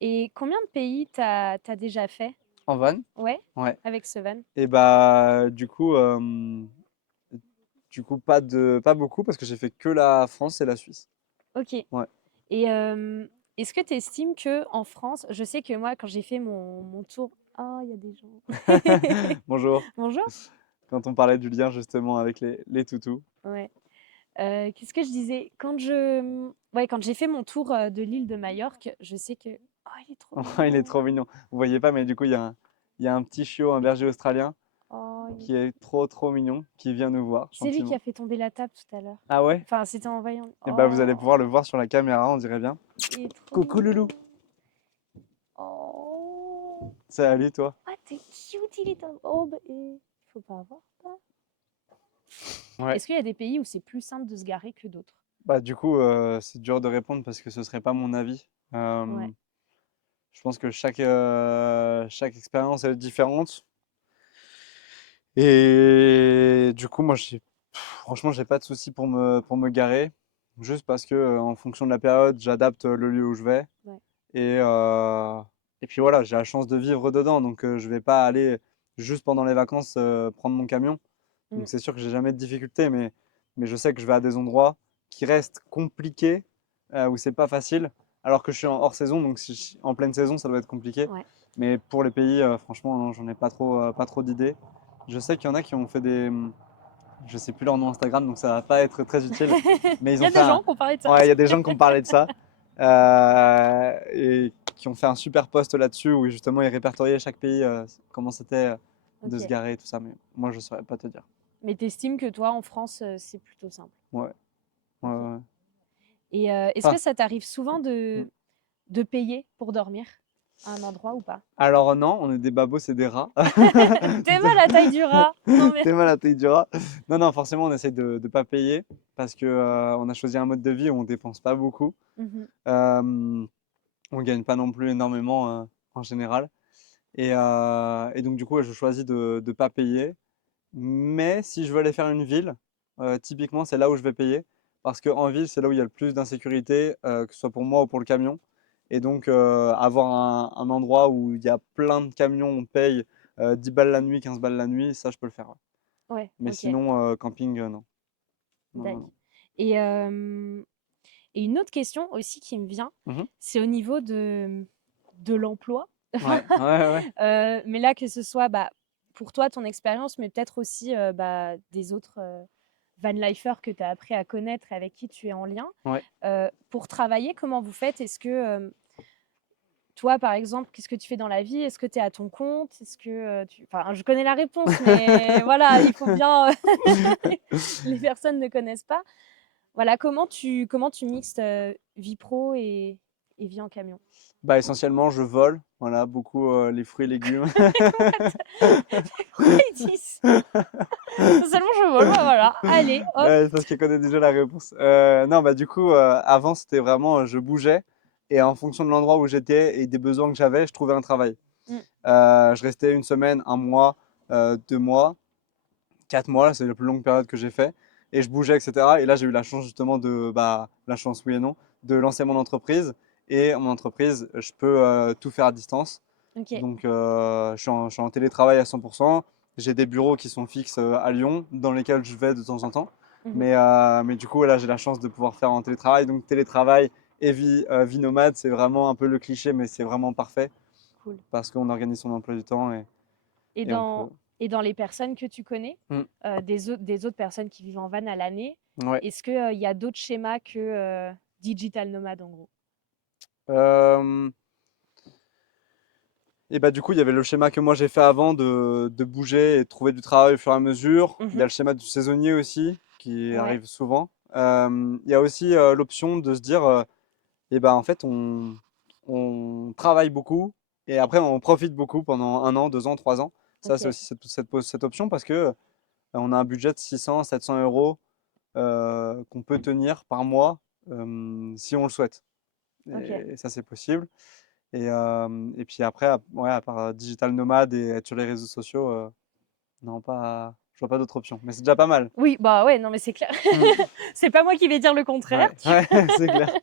Et combien de pays t'as déjà fait? En van? Ouais, Ouais. avec ce van? Et bah, du coup, pas beaucoup parce que j'ai fait que la France et la Suisse. Ok. Ouais. Et est-ce que tu estimes que en France, je sais que moi, quand j'ai fait mon tour. Ah, il y a des gens. Bonjour. Bonjour. Quand on parlait du lien justement avec les toutous. Ouais. Qu'est-ce que je disais? Ouais, quand j'ai fait mon tour de l'île de Majorque, je sais que. Oh, il est trop Il est mignon. trop mignon. Vous voyez pas, mais du coup, il y a un petit chiot, un berger australien, Oh, il est qui est trop, trop mignon, qui vient nous voir C'est lui qui gentiment. a fait tomber la table tout à l'heure. Ah ouais? Enfin, c'était en voyant. Et bah, vous allez Oh, pouvoir le voir sur la caméra, on dirait bien. il est trop Coucou loulou. mignon. Oh. Salut toi. Ah, t'es cute, il est un. Oh, bah, il faut pas avoir peur. Ouais. Est-ce qu'il y a des pays où c'est plus simple de se garer que d'autres? Bah, du coup, c'est dur de répondre parce que ce serait pas mon avis. Ouais. Je pense que chaque expérience est différente. Et du coup, moi, franchement, j'ai pas de souci pour me garer. Juste parce que, en fonction de la période, j'adapte le lieu où je vais. Ouais. Et, euh, et puis voilà, j'ai la chance de vivre dedans. Donc, je vais pas aller juste pendant les vacances prendre mon camion. Mm. Donc, c'est sûr que j'ai jamais de difficulté. Mais je sais que je vais à des endroits qui restent compliqués, où c'est pas facile. Alors que je suis en hors saison. Donc, en pleine saison, ça doit être compliqué. Ouais. Mais pour les pays, franchement, non, j'en ai pas trop d'idées. Je sais qu'il y en a qui ont fait je sais plus leur nom Instagram, donc ça va pas être très utile. Mais Il ils y ont a fait des un. gens qui ont parlé de ça. Ouais, il y a des gens qui ont parlé de ça et qui ont fait un super post là-dessus où justement ils répertoriaient chaque pays comment c'était de se Ok. garer et tout ça. Mais moi, je saurais pas te dire. Mais t'estimes que toi, en France, c'est plutôt simple. Ouais, ouais, Ok. ouais. Et est-ce que Enfin, ça t'arrive souvent mm. de payer pour dormir à un endroit ou pas? Alors non, on est des babos, c'est des rats. T'es mal la taille du rat. Non mais. T'es mal à taille du rat. Non, non, forcément, on essaie de ne pas payer parce que on a choisi un mode de vie où on dépense pas beaucoup. Mhm. Euh, on gagne pas non plus énormément en général. Et donc, du coup, ouais, je choisis de ne pas payer. Mais si je veux aller faire une ville, typiquement, c'est là où je vais payer. Parce qu'en ville, c'est là où il y a le plus d'insécurité, que ce soit pour moi ou pour le camion. Et donc, avoir un endroit où il y a plein de camions, on paye 10 balles la nuit, 15 balles la nuit, ça, je peux le faire, ouais. Ouais, Mais ok. sinon, camping, non. Non, non, D'accord. non. Et, et une autre question aussi qui me vient, Mhm. c'est au niveau de l'emploi. Ouais, ouais, ouais. Mais là, que ce soit bah, pour toi, ton expérience, mais peut-être aussi bah, des autres vanlifers que tu as appris à connaître et avec qui tu es en lien. Ouais. Pour travailler, comment vous faites? Est-ce que toi, par exemple, qu'est-ce que tu fais dans la vie? Est-ce que tu es à ton compte? Est-ce que Enfin, je connais la réponse, mais voilà, il faut bien. Les personnes ne connaissent pas. Voilà, comment tu mixtes vie pro et et vis en camion? Bah, essentiellement, je vole, voilà, beaucoup les fruits et légumes. Pourquoi ils disent ça? Seulement je vole, bah voilà, allez, hop. Ouais, parce qu'il connaît déjà la réponse. Non, bah du coup, avant, c'était vraiment, je bougeais et en fonction de l'endroit où j'étais et des besoins que j'avais, je trouvais un travail. Mmh. Je restais une semaine, un mois, 2 mois, 4 mois, c'est la plus longue période que j'ai fait. Et je bougeais, etc. Et là, j'ai eu la chance justement bah, la chance, oui et non, de lancer mon entreprise. Et mon entreprise, je peux tout faire à distance. OK. Donc, je suis en télétravail à 100%. J'ai des bureaux qui sont fixes à Lyon, dans lesquels je vais de temps en temps. Mmh. Mais du coup, là, j'ai la chance de pouvoir faire en télétravail. Donc, télétravail et vie nomade, c'est vraiment un peu le cliché, mais c'est vraiment parfait Cool. parce qu'on organise son emploi du temps Et et on peut. dans les personnes que tu connais, Mm. des autres personnes qui vivent en van à l'année, Ouais. est-ce qu'il y a d'autres schémas que, digital nomade en gros? Euh, Et bah, du coup, il y avait le schéma que moi j'ai fait avant de bouger et de trouver du travail au fur et à mesure. Il y a Mmh. le schéma du saisonnier aussi qui Ouais, arrive souvent. Il y a aussi l'option de se dire, et ben en fait, on travaille beaucoup et après on profite beaucoup pendant 1 an, 2 ans, 3 ans. Ça, c'est OK. aussi cette option parce que on a un budget de 600, 700 euros qu'on peut tenir par mois si on le souhaite. OK. Et ça, c'est possible. Et puis après, ouais, à part digital nomade et être sur les réseaux sociaux, non, pas, je vois pas d'autres options. Mais c'est déjà pas mal. Oui, bah, ouais, non mais c'est clair. Mm. C'est pas moi qui vais dire le contraire, Ouais, tu ouais, c'est clair.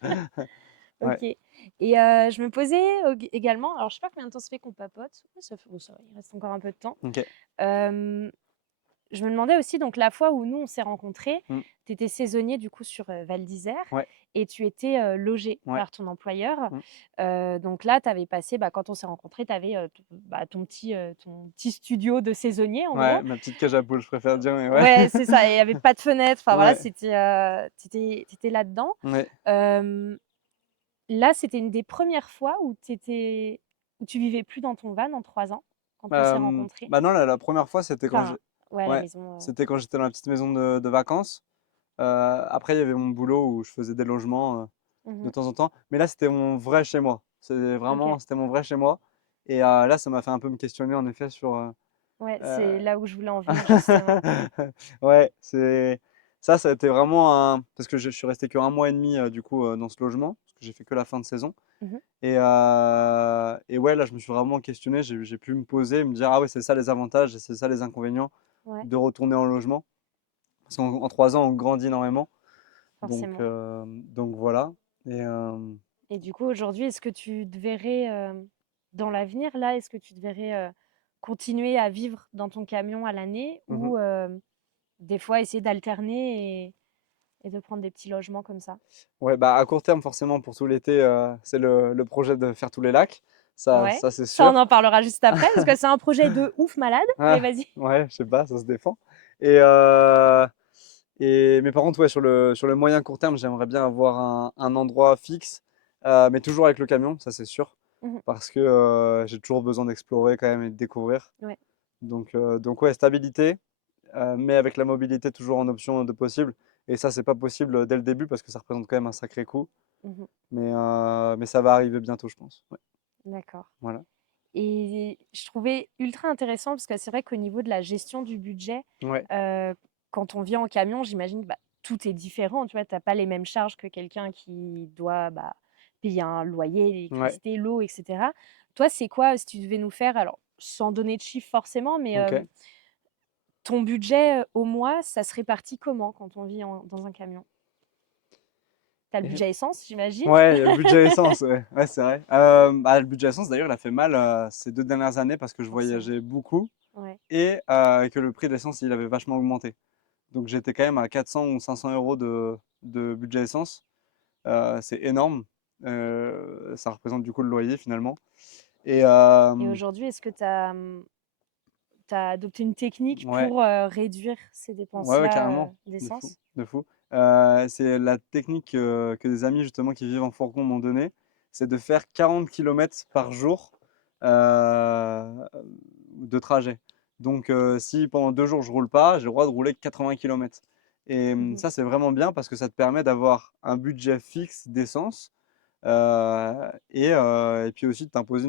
Ouais, OK. Et je me posais également, alors je sais pas combien de temps ça fait qu'on papote. Ouais, ça fait, oh, ça va, il reste encore un peu de temps. ok. Hem, je me demandais aussi, donc la fois où nous on s'est rencontrés, Mm. tu étais saisonnier du coup sur, Val d'Isère Ouais, et tu étais, logé ouais. par ton employeur. Mm. Donc là, tu avais passé, bah, quand on s'est rencontrés, tu avais, bah, ton petit studio de saisonnier en Ouais, gros. ma petite cage à poules, je préfère dire, mais ouais. Ouais, c'est ça, et il y avait pas de fenêtre, enfin voilà, Ouais, c'était, tu là-dedans. ouais. Hem, là, c'était une des premières fois où tu vivais plus dans ton van en 3 ans, quand on s'est rencontrés? Bah non, la première fois, c'était quand Enfin, ouais, la ouais, maison, c'était quand j'étais dans la petite maison de vacances. Après, il y avait mon boulot où je faisais des logements de mmh. temps en temps. Mais là, c'était mon vrai chez moi. OK. C'était mon vrai chez moi. Et là, ça m'a fait un peu me questionner en effet sur. Ouais, Euh, c'est là où je voulais en venir justement. Ouais, ça a été vraiment un. Parce que je suis resté que 1 mois et demi du coup dans ce logement, parce que j'ai fait que la fin de saison. Mmh. Et ouais, là, je me suis vraiment questionné. J'ai pu me poser, me dire, ah ouais, c'est ça les avantages et c'est ça les inconvénients Ouais, de retourner en logement. Parce qu'en 3 ans, on grandit énormément. forcément. Donc voilà. Et Et du coup, aujourd'hui, est-ce que tu te verrais, dans l'avenir, là, est-ce que tu te verrais, continuer à vivre dans ton camion à l'année mhm. ou, des fois essayer d'alterner et de prendre des petits logements comme ça? Ouais, bah à court terme, forcément, pour tout l'été, c'est le projet de faire tous les lacs. Ouais, Ça c'est ça, on sûr. en parlera juste après parce que c'est un projet de ouf malade. Mais Ah, vas-y. ouais, je sais pas, ça se défend. Et, mais par contre, ouais, sur le moyen court terme, j'aimerais bien avoir un endroit fixe, mais toujours avec le camion, ça c'est sûr. Mmh. Parce que j'ai toujours besoin d'explorer quand même et de découvrir. Ouais, Donc ouais, stabilité, mais avec la mobilité toujours en option de possible. Et ça, c'est pas possible dès le début parce que ça représente quand même un sacré coût. mmh, Mais ça va arriver bientôt, je pense. Ouais, d'accord. voilà. Et je trouvais ultra intéressant parce que c'est vrai qu'au niveau de la gestion du budget, Ouais, heu, quand on vit en camion, j'imagine, bah, tout est différent, tu vois? Tu as pas les mêmes charges que quelqu'un qui doit, bah, payer un loyer, ouais, l'électricité, l'eau et cetera. Toi, c'est quoi, si tu devais nous faire, alors sans donner de chiffres forcément, mais ok. ton budget, au mois, ça se répartit comment quand on vit dans un camion? Tu as le Et- budget essence, j'imagine? Ouais, il y a le budget essence, ouais, ouais, c'est vrai. Bah, le budget essence, d'ailleurs, il a fait mal ces 2 dernières années parce que je Forcément, voyageais beaucoup ouais. et que le prix de l'essence, il avait vachement augmenté. Donc j'étais quand même à 400 ou 500 euros de budget essence. C'est énorme. Ça représente du coup le loyer finalement. Et Et aujourd'hui, est-ce que tu as, adopté une technique ouais, pour, réduire ces ouais, ouais, dépenses-là, carrément, de fou, d'essence? de fou. C'est la technique que des amis justement qui vivent en fourgon m'ont donnée, c'est de faire 40 kilomètres par jour de trajet. Donc si pendant 2 jours je roule pas, j'ai le droit de rouler 80 kilomètres. Et Mmh. ça c'est vraiment bien parce que ça te permet d'avoir un budget fixe d'essence Et puis aussi de t'imposer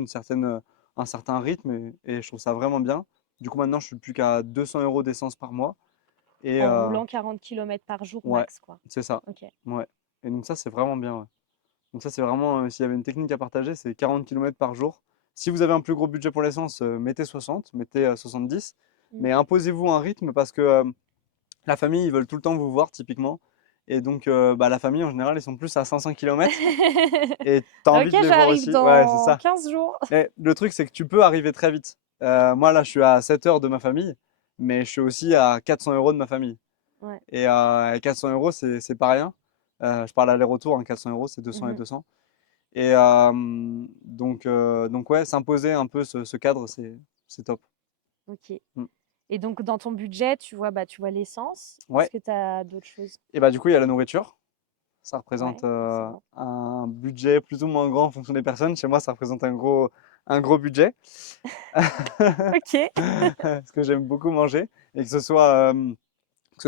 un certain rythme et je trouve ça vraiment bien. Du coup, maintenant, je suis plus qu'à 200 euros d'essence par mois. Et En roulant 40 kilomètres par jour ouais, max, quoi. c'est ça. Ok. Ouais. Et donc ça, c'est vraiment bien. Ouais. Donc ça, c'est vraiment, s'il y avait une technique à partager, c'est 40 kilomètres par jour. Si vous avez un plus gros budget pour l'essence, mettez 60, mettez 70. Mm. Mais imposez-vous un rythme parce que la famille, ils veulent tout le temps vous voir, typiquement. Et donc, bah, la famille, en général, ils sont plus à 500 kilomètres. Et tu as Ok, envie de les voir j'arrive aussi. Ouais, c'est dans ça. 15 jours. Mais le truc, c'est que tu peux arriver très vite. Moi, là, je suis à 7 heures de ma famille, mais je suis aussi à 400 euros de ma famille. Ouais. Et 400 euros, c'est pas rien. Je parle aller-retour, hein, 400 euros, c'est 200 et Mhm. 200. Et donc ouais, s'imposer un peu ce cadre, c'est top. Ok. Mm. Et donc, dans ton budget, tu vois l'essence. Est-ce Ouais. que tu as d'autres choses? Et bah, du coup, il y a la nourriture. Ça représente Ouais, forcément. un budget plus ou moins grand en fonction des personnes. Chez moi, ça représente un gros budget. Ok. Parce que j'aime beaucoup manger. Et que ce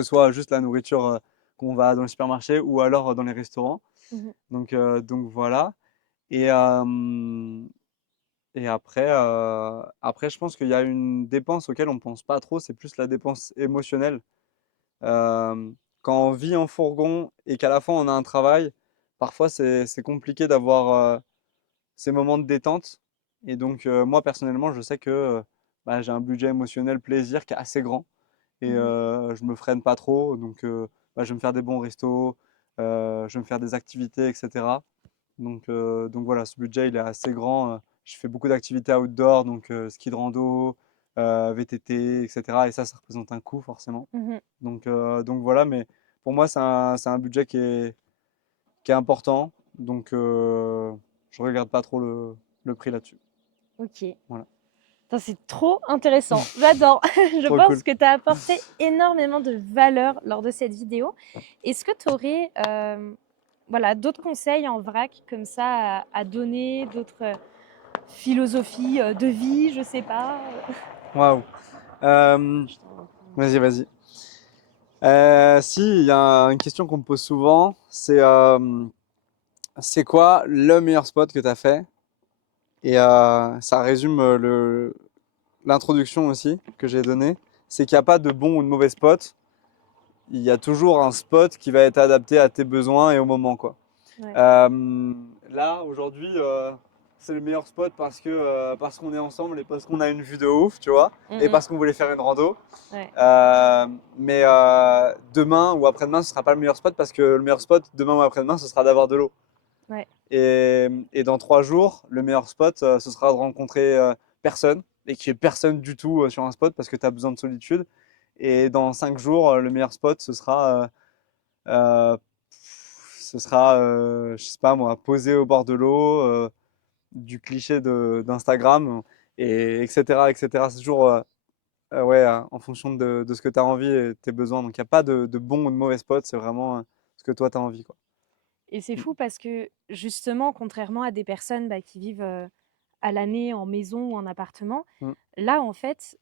soit juste la nourriture qu'on va dans le supermarché ou alors dans les restaurants. Mhm. Donc voilà. Et, après, je pense qu'il y a une dépense auquel on ne pense pas trop, c'est plus la dépense émotionnelle. Euh, Quand on vit en fourgon et qu'à la fin on a un travail, parfois c'est compliqué d'avoir ces moments de détente. Et donc moi personnellement, je sais que bah, j'ai un budget émotionnel plaisir qui est assez grand et Mhm. je me freine pas trop. Donc bah, je vais me faire des bons restos, je vais me faire des activités, etc. Donc voilà, ce budget il est assez grand. Je fais beaucoup d'activités outdoor, donc ski de rando, VTT, etc. Et ça représente un coût forcément. Mhm. Donc voilà, mais pour moi, c'est un budget qui est important. Donc je regarde pas trop le prix là-dessus. Ok. Voilà, Putain, c'est trop intéressant. J'adore. Je trop pense cool. que tu as apporté énormément de valeur lors de cette vidéo. Est-ce que tu aurais voilà, d'autres conseils en vrac comme ça à donner, d'autres philosophies de vie, je sais pas. Waouh. Euh, Je t'en- Vas-y, vas-y. Si, il y a une question qu'on me pose souvent, c'est quoi le meilleur spot que tu as fait? Et ça résume l'introduction aussi que j'ai donnée. C'est qu'il n'y a pas de bon ou de mauvais spot. Il y a toujours un spot qui va être adapté à tes besoins et au moment, quoi. Ouais. Là, aujourd'hui, c'est le meilleur spot parce qu'on est ensemble et parce qu'on a une vue de ouf, tu vois, Mm, et mm. parce qu'on voulait faire une rando. Ouais. Mais demain ou après-demain, ce sera pas le meilleur spot parce que le meilleur spot demain ou après-demain, ce sera d'avoir de l'eau. Ouais. Et dans 3 jours, le meilleur spot, ce sera de rencontrer personne et qu'il n'y ait personne du tout sur un spot parce que tu as besoin de solitude. Et dans 5 jours, le meilleur spot, euh, je sais pas moi, posé au bord de l'eau, du cliché d'Instagram, etc., etc. C'est toujours ouais, en fonction de ce que tu as envie et tes besoins. Donc il n'y a pas de bon ou de mauvais spot, c'est vraiment ce que toi tu as envie, quoi. Et c'est fou parce que justement, contrairement à des personnes qui vivent à l'année en maison ou en appartement, Mm, là, en fait,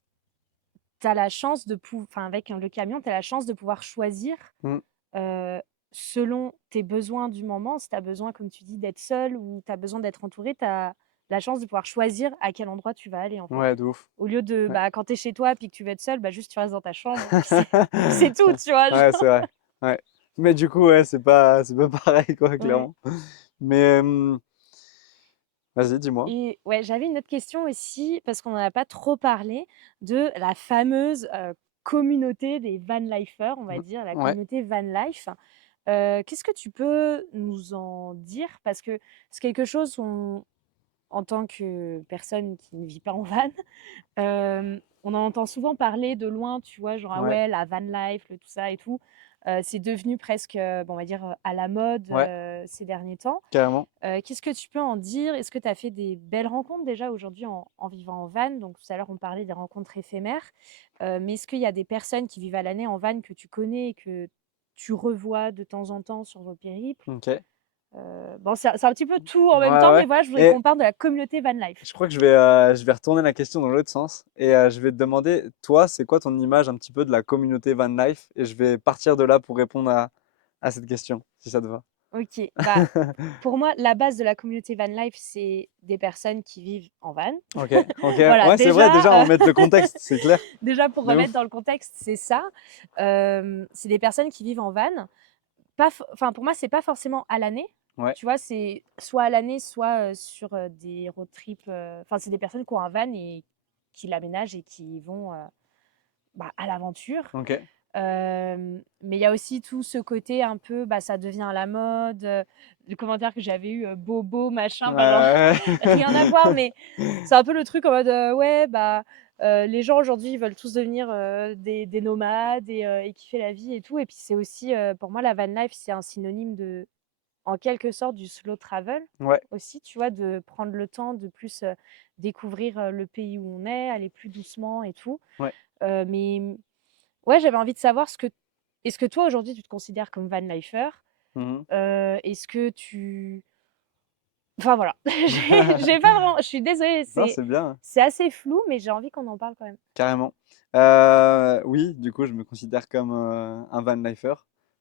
tu as la chance de pouvoir, enfin, avec le camion, tu as la chance de pouvoir choisir mm. euh, selon tes besoins du moment. Si tu as besoin, comme tu dis, d'être seul ou tu as besoin d'être entouré, tu as la chance de pouvoir choisir à quel endroit tu vas aller, en fait. Ouais, de ouf. Au lieu de, Ouais. quand tu es chez toi puis que tu veux être seul, juste tu restes dans ta chambre. Puis c'est tout, tu vois. Ouais, c'est vrai. Ouais. Mais du coup, ouais, c'est pas pareil, quoi, Ouais. clairement. Mais vas-y, dis-moi. Et ouais, j'avais une autre question aussi, parce qu'on n'en a pas trop parlé, de la fameuse communauté des van lifers, on va Mm, dire, la ouais, communauté van life. Qu'est-ce que tu peux nous en dire? Parce que c'est quelque chose, en tant que personne qui ne vit pas en van, on en entend souvent parler de loin, tu vois, genre, ah ouais, ouais, la van life, tout ça et tout. C'est devenu presque, bon, on va dire, à la mode ouais, ces derniers temps. carrément. Qu'est-ce que tu peux en dire? Est-ce que tu as fait des belles rencontres déjà aujourd'hui en vivant en van? Donc tout à l'heure, on parlait des rencontres éphémères. Mais est-ce qu'il y a des personnes qui vivent à l'année en van que tu connais et que tu revois de temps en temps sur vos périples? Ok. Bon, c'est un petit peu tout en Ouais, même temps, mais ouais. voilà, je voudrais Et qu'on parle de la communauté van life. je crois que je vais retourner la question dans l'autre sens et je vais te demander, toi, c'est quoi ton image un petit peu de la communauté van life? Et je vais partir de là pour répondre à cette question, si ça te va. OK. Bah, pour moi, la base de la communauté van life, c'est des personnes qui vivent en van. Ok, ok. Voilà, Ouais, c'est vrai, déjà, déjà, on met le contexte, c'est clair. déjà pour De remettre ouf. dans le contexte, c'est ça. C'est des personnes qui vivent en van. Pas f Enfin, pour moi, c'est pas forcément à l'année. Ouais, Tu vois? C'est soit à l'année, soit, sur, des road trips, enfin, c'est des personnes qui ont un van et qui l'aménagent et qui vont, bah, à l'aventure. ok. Mais il y a aussi tout ce côté un peu, bah, ça devient la mode, le commentaire que j'avais eu, bobo, machin, enfin genre Ouais. rien à voir, mais c'est un peu le truc en mode, ouais, bah, les gens aujourd'hui, ils veulent tous devenir, des nomades et kiffer la vie et tout et puis c'est aussi, pour moi, la van life, c'est un synonyme de en quelque sorte, du slow travel Ouais. aussi, tu vois? De prendre le temps de plus, découvrir, le pays où on est, aller plus doucement et tout. Ouais. Mais ouais, j'avais envie de savoir est-ce que toi, aujourd'hui, tu te considères comme van lifer? Mhm. Est-ce que tu enfin voilà, j'ai pas vraiment je suis désolée, Non, c'est bien, hein, c'est assez flou, mais j'ai envie qu'on en parle quand même. carrément. Oui, du coup, je me considère comme un van lifer.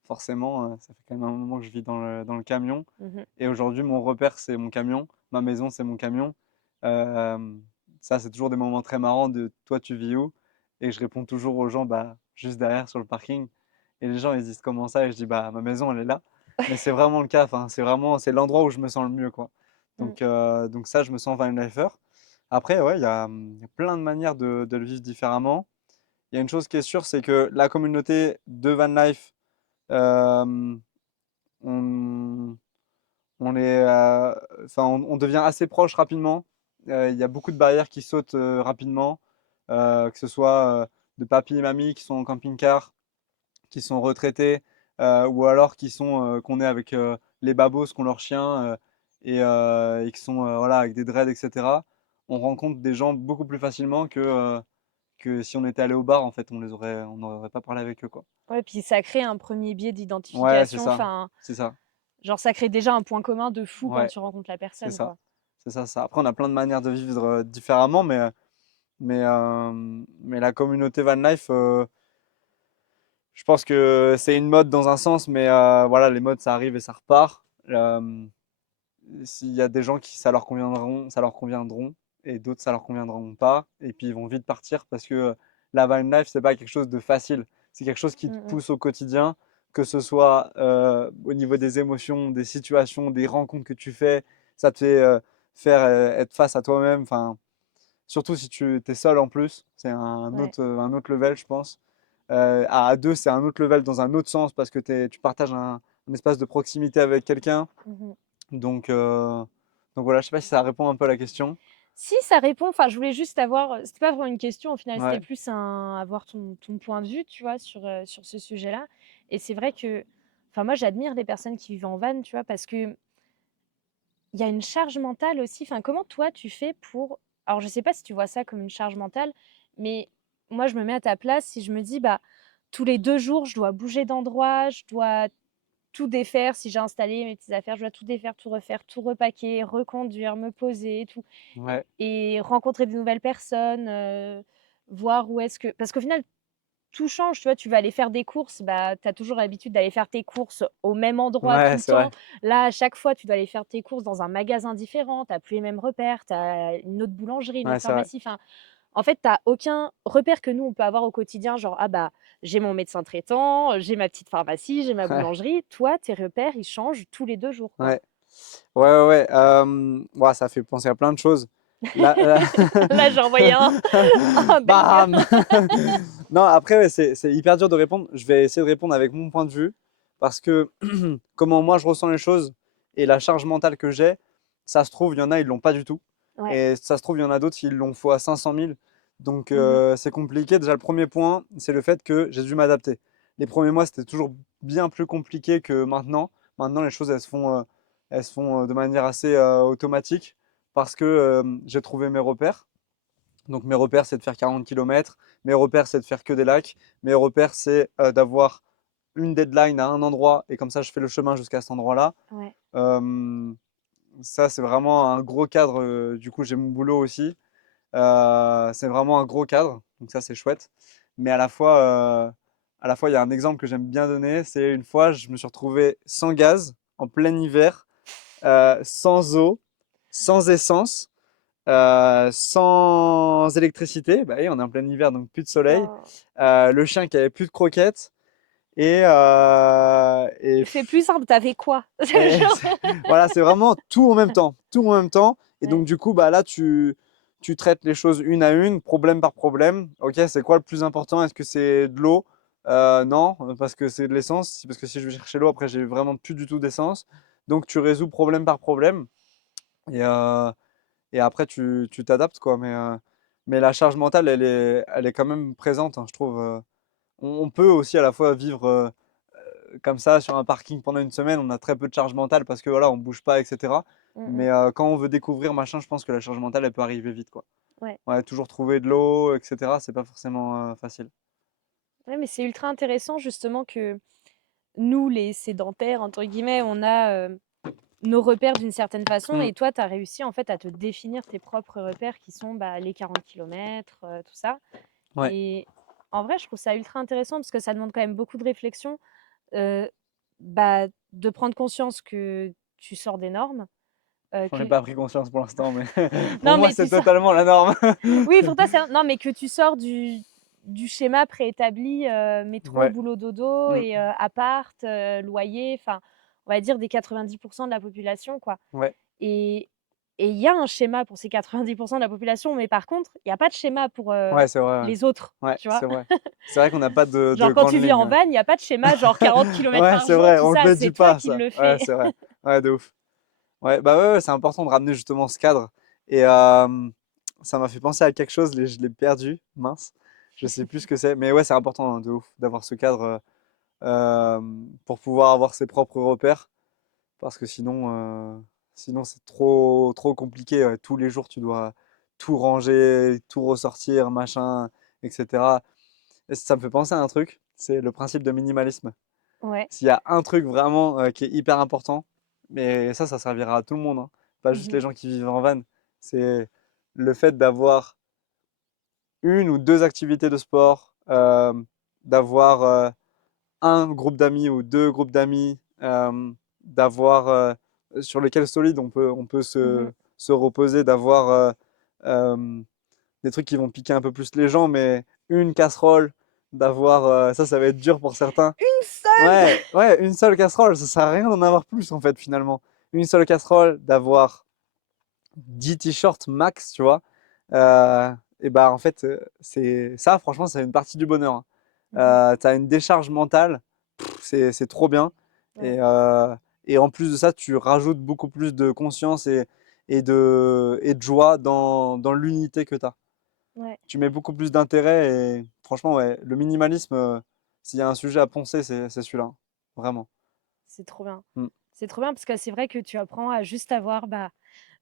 Forcément, ça fait quand même un moment que je vis dans le camion. Mmh. Et aujourd'hui, mon repère, c'est mon camion. Ma maison, c'est mon camion. Euh, Ça, c'est toujours des moments très marrants de toi, tu vis où? Et je réponds toujours aux gens, bah, juste derrière sur le parking. Et les gens, ils disent comment ça? Et je dis, bah, ma maison, elle est là. Mais c'est vraiment le cas. Enfin, c'est vraiment, c'est l'endroit où je me sens le mieux, quoi. Mmh. Donc ça, je me sens van lifer. Après, ouais, il y a plein de manières de le vivre différemment. Il y a une chose qui est sûre, c'est que la communauté de van life, euh, on, on est, enfin, on devient assez proche rapidement. Il y a beaucoup de barrières qui sautent rapidement, que ce soit de papy et mamie qui sont en camping-car, qui sont retraités, ou alors qu'on est avec les babos, qui ont leurs chiens et qui sont voilà, avec des dreads, etc. On rencontre des gens beaucoup plus facilement que si on était allé au bar, en fait, on n'aurait pas parlé avec eux, quoi. Ouais, puis ça crée un premier biais Ouais, c'est d'identification, ça, enfin, c'est ça. genre, ça crée déjà un point commun de fou quand Ouais, tu rencontres la c'est personne, ça, quoi. c'est ça, ça. Après, on a plein de manières de vivre différemment, mais la communauté van life, je pense que c'est une mode dans un sens, mais voilà, les modes, ça arrive et ça repart. S'il y a des gens qui ça leur conviendront, et d'autres, ça leur conviendront pas, et puis ils vont vite partir parce que la van life, c'est pas quelque chose de facile. C'est quelque chose qui te Mmh mh. pousse au quotidien, que ce soit au niveau des émotions, des situations, des rencontres que tu fais. Ça te fait faire être face à toi-même. Enfin, surtout si tu es seul en plus, c'est Ouais. un autre level, je pense. À deux, c'est un autre level dans un autre sens parce que tu partages un espace de proximité avec quelqu'un. Mmh. Donc, euh, donc voilà, je sais pas si ça répond un peu à la question. Si, ça répond, enfin, je voulais juste avoir, c'était pas vraiment une question au final, c'était Ouais, plus un avoir ton point de vue, tu vois, sur ce sujet-là et c'est vrai que, enfin, moi, j'admire les personnes qui vivent en van, tu vois? Parce qu'il y a une charge mentale aussi, enfin, comment toi, tu fais pour alors je sais pas si tu vois ça comme une charge mentale, mais moi, je me mets à ta place, si je me dis: «Bah, tous les 2 jours, je dois bouger d'endroit, je dois tout défaire, si j'ai installé mes petites affaires, je dois tout défaire, tout refaire, tout repacker, reconduire, me poser et tout ouais, et rencontrer des nouvelles personnes, voir où est-ce que parce qu'au final, tout change, tu vois? Tu vas aller faire des courses, bah, tu as toujours l'habitude d'aller faire tes courses au même endroit tout ouais, le c'est vrai. temps. Là, à chaque fois, tu dois aller faire tes courses dans un magasin différent, tu as plus les mêmes repères, tu as une autre boulangerie, une Ouais, autre c'est vrai. pharmacie, enfin, en fait, tu as aucun repère que nous, on peut avoir au quotidien, genre: «Ah bah, j'ai mon médecin traitant, j'ai ma petite pharmacie, j'ai ma Ouais, boulangerie». Toi, tes repères, ils changent tous les 2 jours, quoi. ouais, ouais, ouais, ouais. Ouais, ça fait penser à plein de choses. Là, Là, j'ai envoyé un banger. bam! Non, après, ouais, c'est hyper dur de répondre. Je vais essayer de répondre avec mon point de vue parce que comment moi je ressens les choses et la charge mentale que j'ai, ça se trouve, il y en a, ils l'ont pas du tout. Ouais. Et ça se trouve, il y en a d'autres, ils l'ont fois 500 000. Donc, Mmh. c'est compliqué. Déjà, le premier point, c'est le fait que j'ai dû m'adapter. Les premiers mois, c'était toujours bien plus compliqué que maintenant. Maintenant, les choses, elles se font de manière assez automatique parce que j'ai trouvé mes repères. Donc mes repères, c'est de faire 40 km. Mes repères, c'est de faire que des lacs. Mes repères, c'est d'avoir une deadline à un endroit et comme ça, je fais le chemin jusqu'à cet endroit-là. Ouais. Euh, Ça, c'est vraiment un gros cadre. Du coup, j'ai mon boulot aussi. C'est vraiment un gros cadre. Donc ça, c'est chouette. Mais à la fois, il y a un exemple que j'aime bien donner. C'est une fois, je me suis retrouvé sans gaz. en plein hiver, sans eau, sans essence, sans électricité. Bah oui, on est en plein hiver, donc plus de soleil. Oh. Le chien qui avait plus de croquettes. Et, Fais plus simple, t'avais quoi? et Genre, voilà, c'est vraiment tout en même temps, tout en même temps. Et donc ouais. du coup, bah là, tu traites les choses une à une, problème par problème. Ok, c'est quoi le plus important? Est-ce que c'est de l'eau? Non, parce que c'est de l'essence. Parce que si je vais chercher l'eau, après, j'ai vraiment plus du tout d'essence. Donc tu résous problème par problème. Et, euh, et après, tu t'adaptes, quoi. Mais la charge mentale, elle est quand même présente, hein, je trouve. On peut aussi à la fois vivre comme ça sur un parking pendant une semaine, on a très peu de charge mentale parce que voilà, on bouge pas, etc. Mm, Mais mm. quand on veut découvrir machin, je pense que la charge mentale, elle peut arriver vite, quoi. Ouais. Ouais, toujours trouver de l'eau, etc. C'est pas forcément facile. Ouais, mais c'est ultra intéressant justement que nous, les sédentaires, entre guillemets, on a nos repères d'une certaine façon Mm. et toi, tu as réussi en fait à te définir tes propres repères qui sont bah, les 40 kilomètres, tout ça. Ouais, Et en vrai, je trouve ça ultra intéressant parce que ça demande quand même beaucoup de réflexion, euh, bah, de prendre conscience que tu sors des normes. j'en ai Que... pas pris conscience pour l'instant, mais pour Non, moi, mais c'est tu sors. totalement la norme. Oui, pour toi, c'est. Non, mais que tu sors du schéma préétabli, métro, Ouais. boulot, dodo Mm. et appart, loyer, enfin, on va dire des 90% de la population, quoi. Ouais. Et et il y a un schéma pour ces 90% de la population, mais par contre, il y a pas de schéma pour, Ouais, c'est vrai. les autres, Ouais, tu vois? c'est vrai. C'est vrai qu'on n'a pas de Genre quand grandes tu vis en lignes. van, il y a pas de schéma genre 40 kilomètres Ouais, par c'est jour, vrai, tout on ça, le dit c'est toi pas, qui ça. le Ouais, fais. c'est vrai. Ouais, de ouf. Ouais, bah ouais, ouais, c'est important de ramener justement ce cadre. Et ça m'a fait penser à quelque chose, je l'ai perdu, mince. Je sais plus ce que c'est. Mais ouais, c'est important, hein, de ouf d'avoir ce cadre pour pouvoir avoir ses propres repères. Parce que sinon c'est trop compliqué. Ouais. Tous les jours, tu dois tout ranger, tout ressortir, machin, etc. Et ça me fait penser à un truc, c'est le principe de minimalisme. Ouais. S'il y a un truc vraiment qui est hyper important, mais ça servira à tout le monde, hein, pas juste Mmh. les gens qui vivent en van, c'est le fait d'avoir une ou deux activités de sport, d'avoir un groupe d'amis ou deux groupes d'amis, d'avoir sur lesquels solide on peut Mmh. se reposer, d'avoir euh, des trucs qui vont piquer un peu plus les gens, mais une casserole, d'avoir ça va être dur pour certains. Une seule! Ouais, ouais, une seule casserole, ça sert à rien d'en avoir plus en fait finalement. Une seule casserole, d'avoir 10 t-shirts max, tu vois. Et bah en fait, c'est ça, franchement, c'est une partie du bonheur, hein. Mmh. T'as une décharge mentale, c'est trop bien. Ouais, Et, euh, et en plus de ça, tu rajoutes beaucoup plus de conscience et de joie dans l'unité que tu as. ouais, Tu mets beaucoup plus d'intérêt et franchement, ouais, le minimalisme, s'il y a un sujet à poncer, c'est celui-là, hein. Vraiment. c'est trop bien. Mm. C'est trop bien parce que c'est vrai que tu apprends à juste avoir, bah,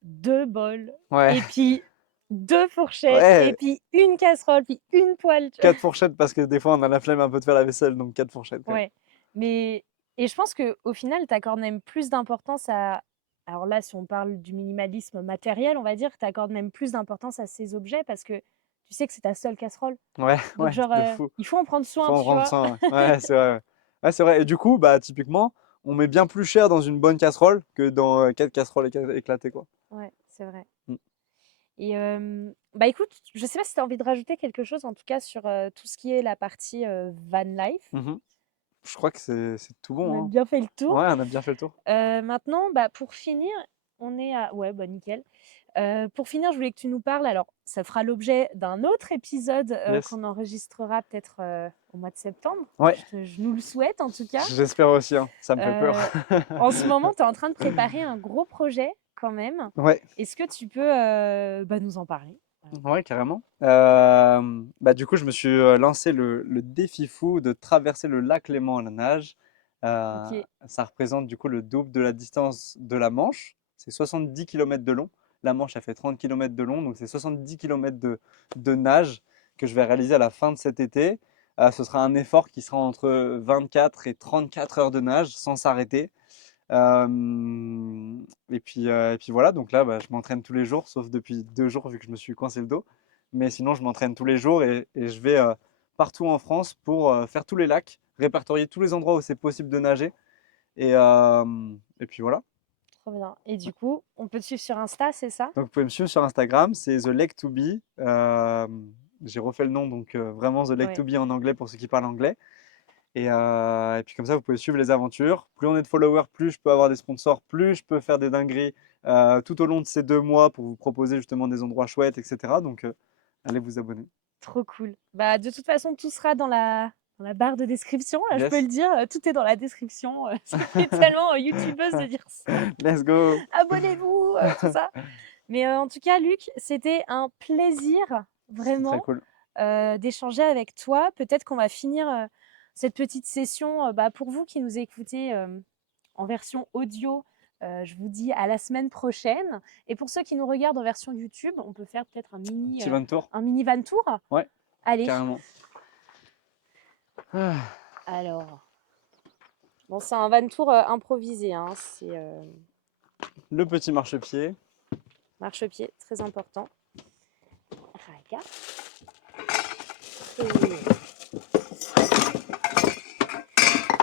2 bols Ouais, et puis 2 fourchettes et ouais, puis une casserole, puis une poêle, tu vois? 4 fourchettes parce que des fois on a la flemme un peu de faire la vaisselle, donc 4 fourchettes quand même. Ouais, mais et je pense qu'au final, tu accordes même plus d'importance à alors là, si on parle du minimalisme matériel, on va dire, tu accordes même plus d'importance à ces objets parce que tu sais que c'est ta seule casserole. Ouais, Donc ouais, genre, de fou. il faut en prendre Faut soin, en tu prendre vois? soin, ouais. Ouais, c'est vrai, ouais. Ouais, c'est vrai. Et du coup, bah typiquement, on met bien plus cher dans une bonne casserole que dans 4 casseroles éclatées, quoi. Ouais, c'est vrai. Mm. Et bah, écoute, je sais pas si tu as envie de rajouter quelque chose, en tout cas, sur, tout ce qui est la partie, van life. Mhm. Je crois que c'est tout On bon, a hein. bien fait le tour. Ouais, on a bien fait le tour. Maintenant, bah, pour finir, on est à ouais, bah, nickel. Pour finir, je voulais que tu nous parles alors ça fera l'objet d'un autre épisode, Yes. qu'on enregistrera peut-être, au mois de septembre. Ouais, Je nous le souhaite en tout cas. j'espère aussi, hein. Ça me fait peur. Heu, En ce moment, tu es en train de préparer un gros projet quand même. Ouais, Est-ce que tu peux, bah, nous en parler? Voilà. ouais, carrément. Bah, du coup, je me suis lancé le défi fou de traverser le lac Léman à la nage. OK. Ça représente du coup le double de la distance de la Manche. C'est 70 kilomètres de long. La Manche, elle fait 30 kilomètres de long, donc c'est 70 kilomètres de nage que je vais réaliser à la fin de cet été. Ce sera un effort qui sera entre 24 et 34 heures de nage sans s'arrêter. Et puis voilà, donc là, bah, je m'entraîne tous les jours, sauf depuis 2 jours vu que je me suis coincé le dos. Mais sinon, je m'entraîne tous les jours et je vais partout en France pour faire tous les lacs, répertorier tous les endroits où c'est possible de nager Et puis voilà. Trop bien. Et du coup, on peut te suivre sur Insta, c'est ça? Donc vous pouvez me suivre sur Instagram, c'est The Lake to Be. J'ai refait le nom, donc vraiment The Lake to Ouais. Be en anglais pour ceux qui parlent anglais. Et puis comme ça, vous pouvez suivre les aventures. Plus on est de followers, plus je peux avoir des sponsors, plus je peux faire des dingueries tout au long de ces 2 mois pour vous proposer justement des endroits chouettes, etc. Donc allez vous abonner. Trop cool. Bah, de toute façon, tout sera dans la barre de description. Là, je peux Yes, le dire, tout est dans la description. Ça fait tellement youtubeuse de dire ça. let's go. Abonnez-vous, tout ça. Mais en tout cas, Luc, c'était un plaisir, C'était très vraiment, cool. d'échanger avec toi. Peut-être qu'on va finir cette petite session. Bah, pour vous qui nous écoutez en version audio, je vous dis à la semaine prochaine. Et pour ceux qui nous regardent en version YouTube, on peut faire peut-être Petit van tour. un mini van tour. Ouais, Allez, carrément. Ah, alors. Bon, c'est un van tour improvisé, hein. C'est le petit marchepied. marchepied, très important. Raga.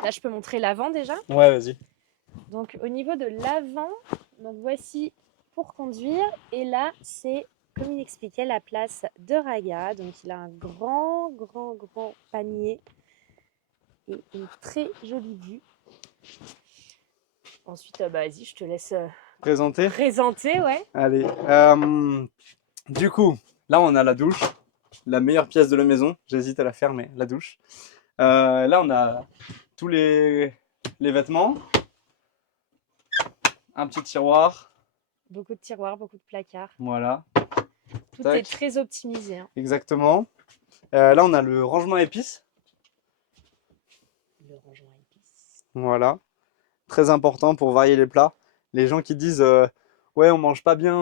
Et là, je peux montrer l'avant déjà. Ouais, vas-y. Donc, au niveau de l'avant, donc voici pour conduire. Et là, c'est, comme il expliquait, la place de Raga. Donc, il a un grand, grand, grand panier et une très jolie vue. Ensuite, bah, vas-y, je te laisse Présenté. présenter, ouais. Allez. Du coup, là, on a la douche. La meilleure pièce de la maison. J'hésite à la faire, mais la douche. Là, on a tous les vêtements. Un petit tiroir. Beaucoup de tiroirs, beaucoup de placards. Voilà, Tout Tac. est très optimisé, hein. exactement. Là, on a le rangement épices. Le rangement épices. Voilà. Très important pour varier les plats. Les gens qui disent ouais, on mange pas bien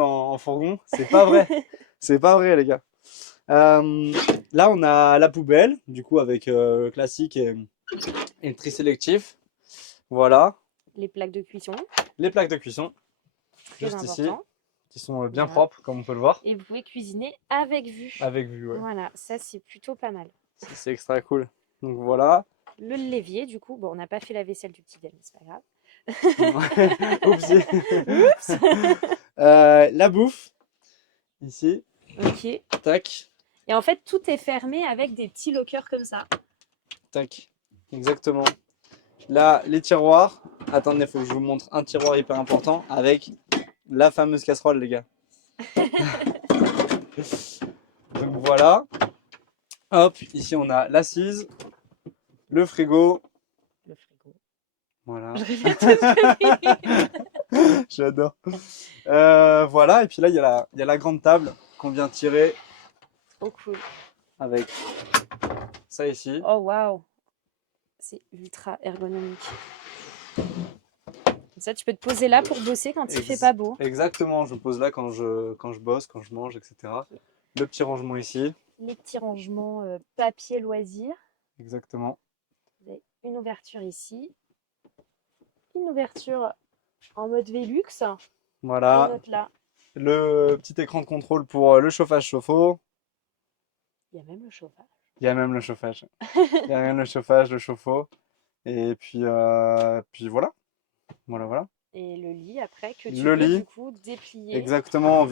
en fourgon, c'est pas vrai. C'est pas vrai, les gars. Là, on a la poubelle, du coup, avec classique et le tri sélectif. Voilà. Les plaques de cuisson, Les plaques de cuisson, très juste ici, important. qui sont bien Voilà. propres, comme on peut le voir. Et vous pouvez cuisiner avec vue. Avec vue, ouais. Voilà, ça c'est plutôt pas mal. C'est extra cool. Donc voilà. Le l'évier, du coup, bon, on n'a pas fait la vaisselle du petit déj, mais c'est pas grave. Oupsie. La bouffe, ici, Ok. Et tac, en fait, tout est fermé avec des petits lockers comme ça. tac, exactement. Là, les tiroirs. Attendez, il faut que je vous montre un tiroir hyper important avec la fameuse casserole, les gars. Donc voilà. Hop, ici on a l'assise, le frigo. Le frigo. Voilà, Je répète tout ce que j'adore. Voilà, et puis là, il y a la grande table qu'on vient tirer Trop cool. avec ça ici. Oh waouh. C'est ultra ergonomique. Comme ça, tu peux te poser là pour bosser quand il fait pas beau. Exactement, je me pose là quand je bosse, quand je mange, etc. Le petit rangement ici. Les petits rangements papier loisirs. Exactement. Vous avez une ouverture ici. Une ouverture en mode Velux. Voilà. Une autre là. Le petit écran de contrôle pour le chauffage chauffe-eau. Il y a même le chauffage. Il y a même le chauffage. Il y a même le chauffage, le chauffe-eau. Et puis voilà. Voilà. Et le lit après que tu Le peux lit. du coup déplier. Exactement, on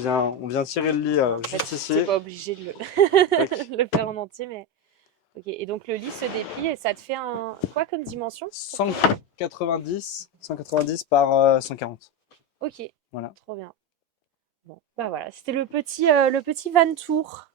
vient tirer le lit En fait, juste ici. t'es pas obligé de Tac. le faire en entier, mais ok. Et donc le lit se déplie et ça te fait un quoi comme dimension? 190 par 140. Ok. Voilà. Trop bien. Bon, bah voilà, c'était le petit van tour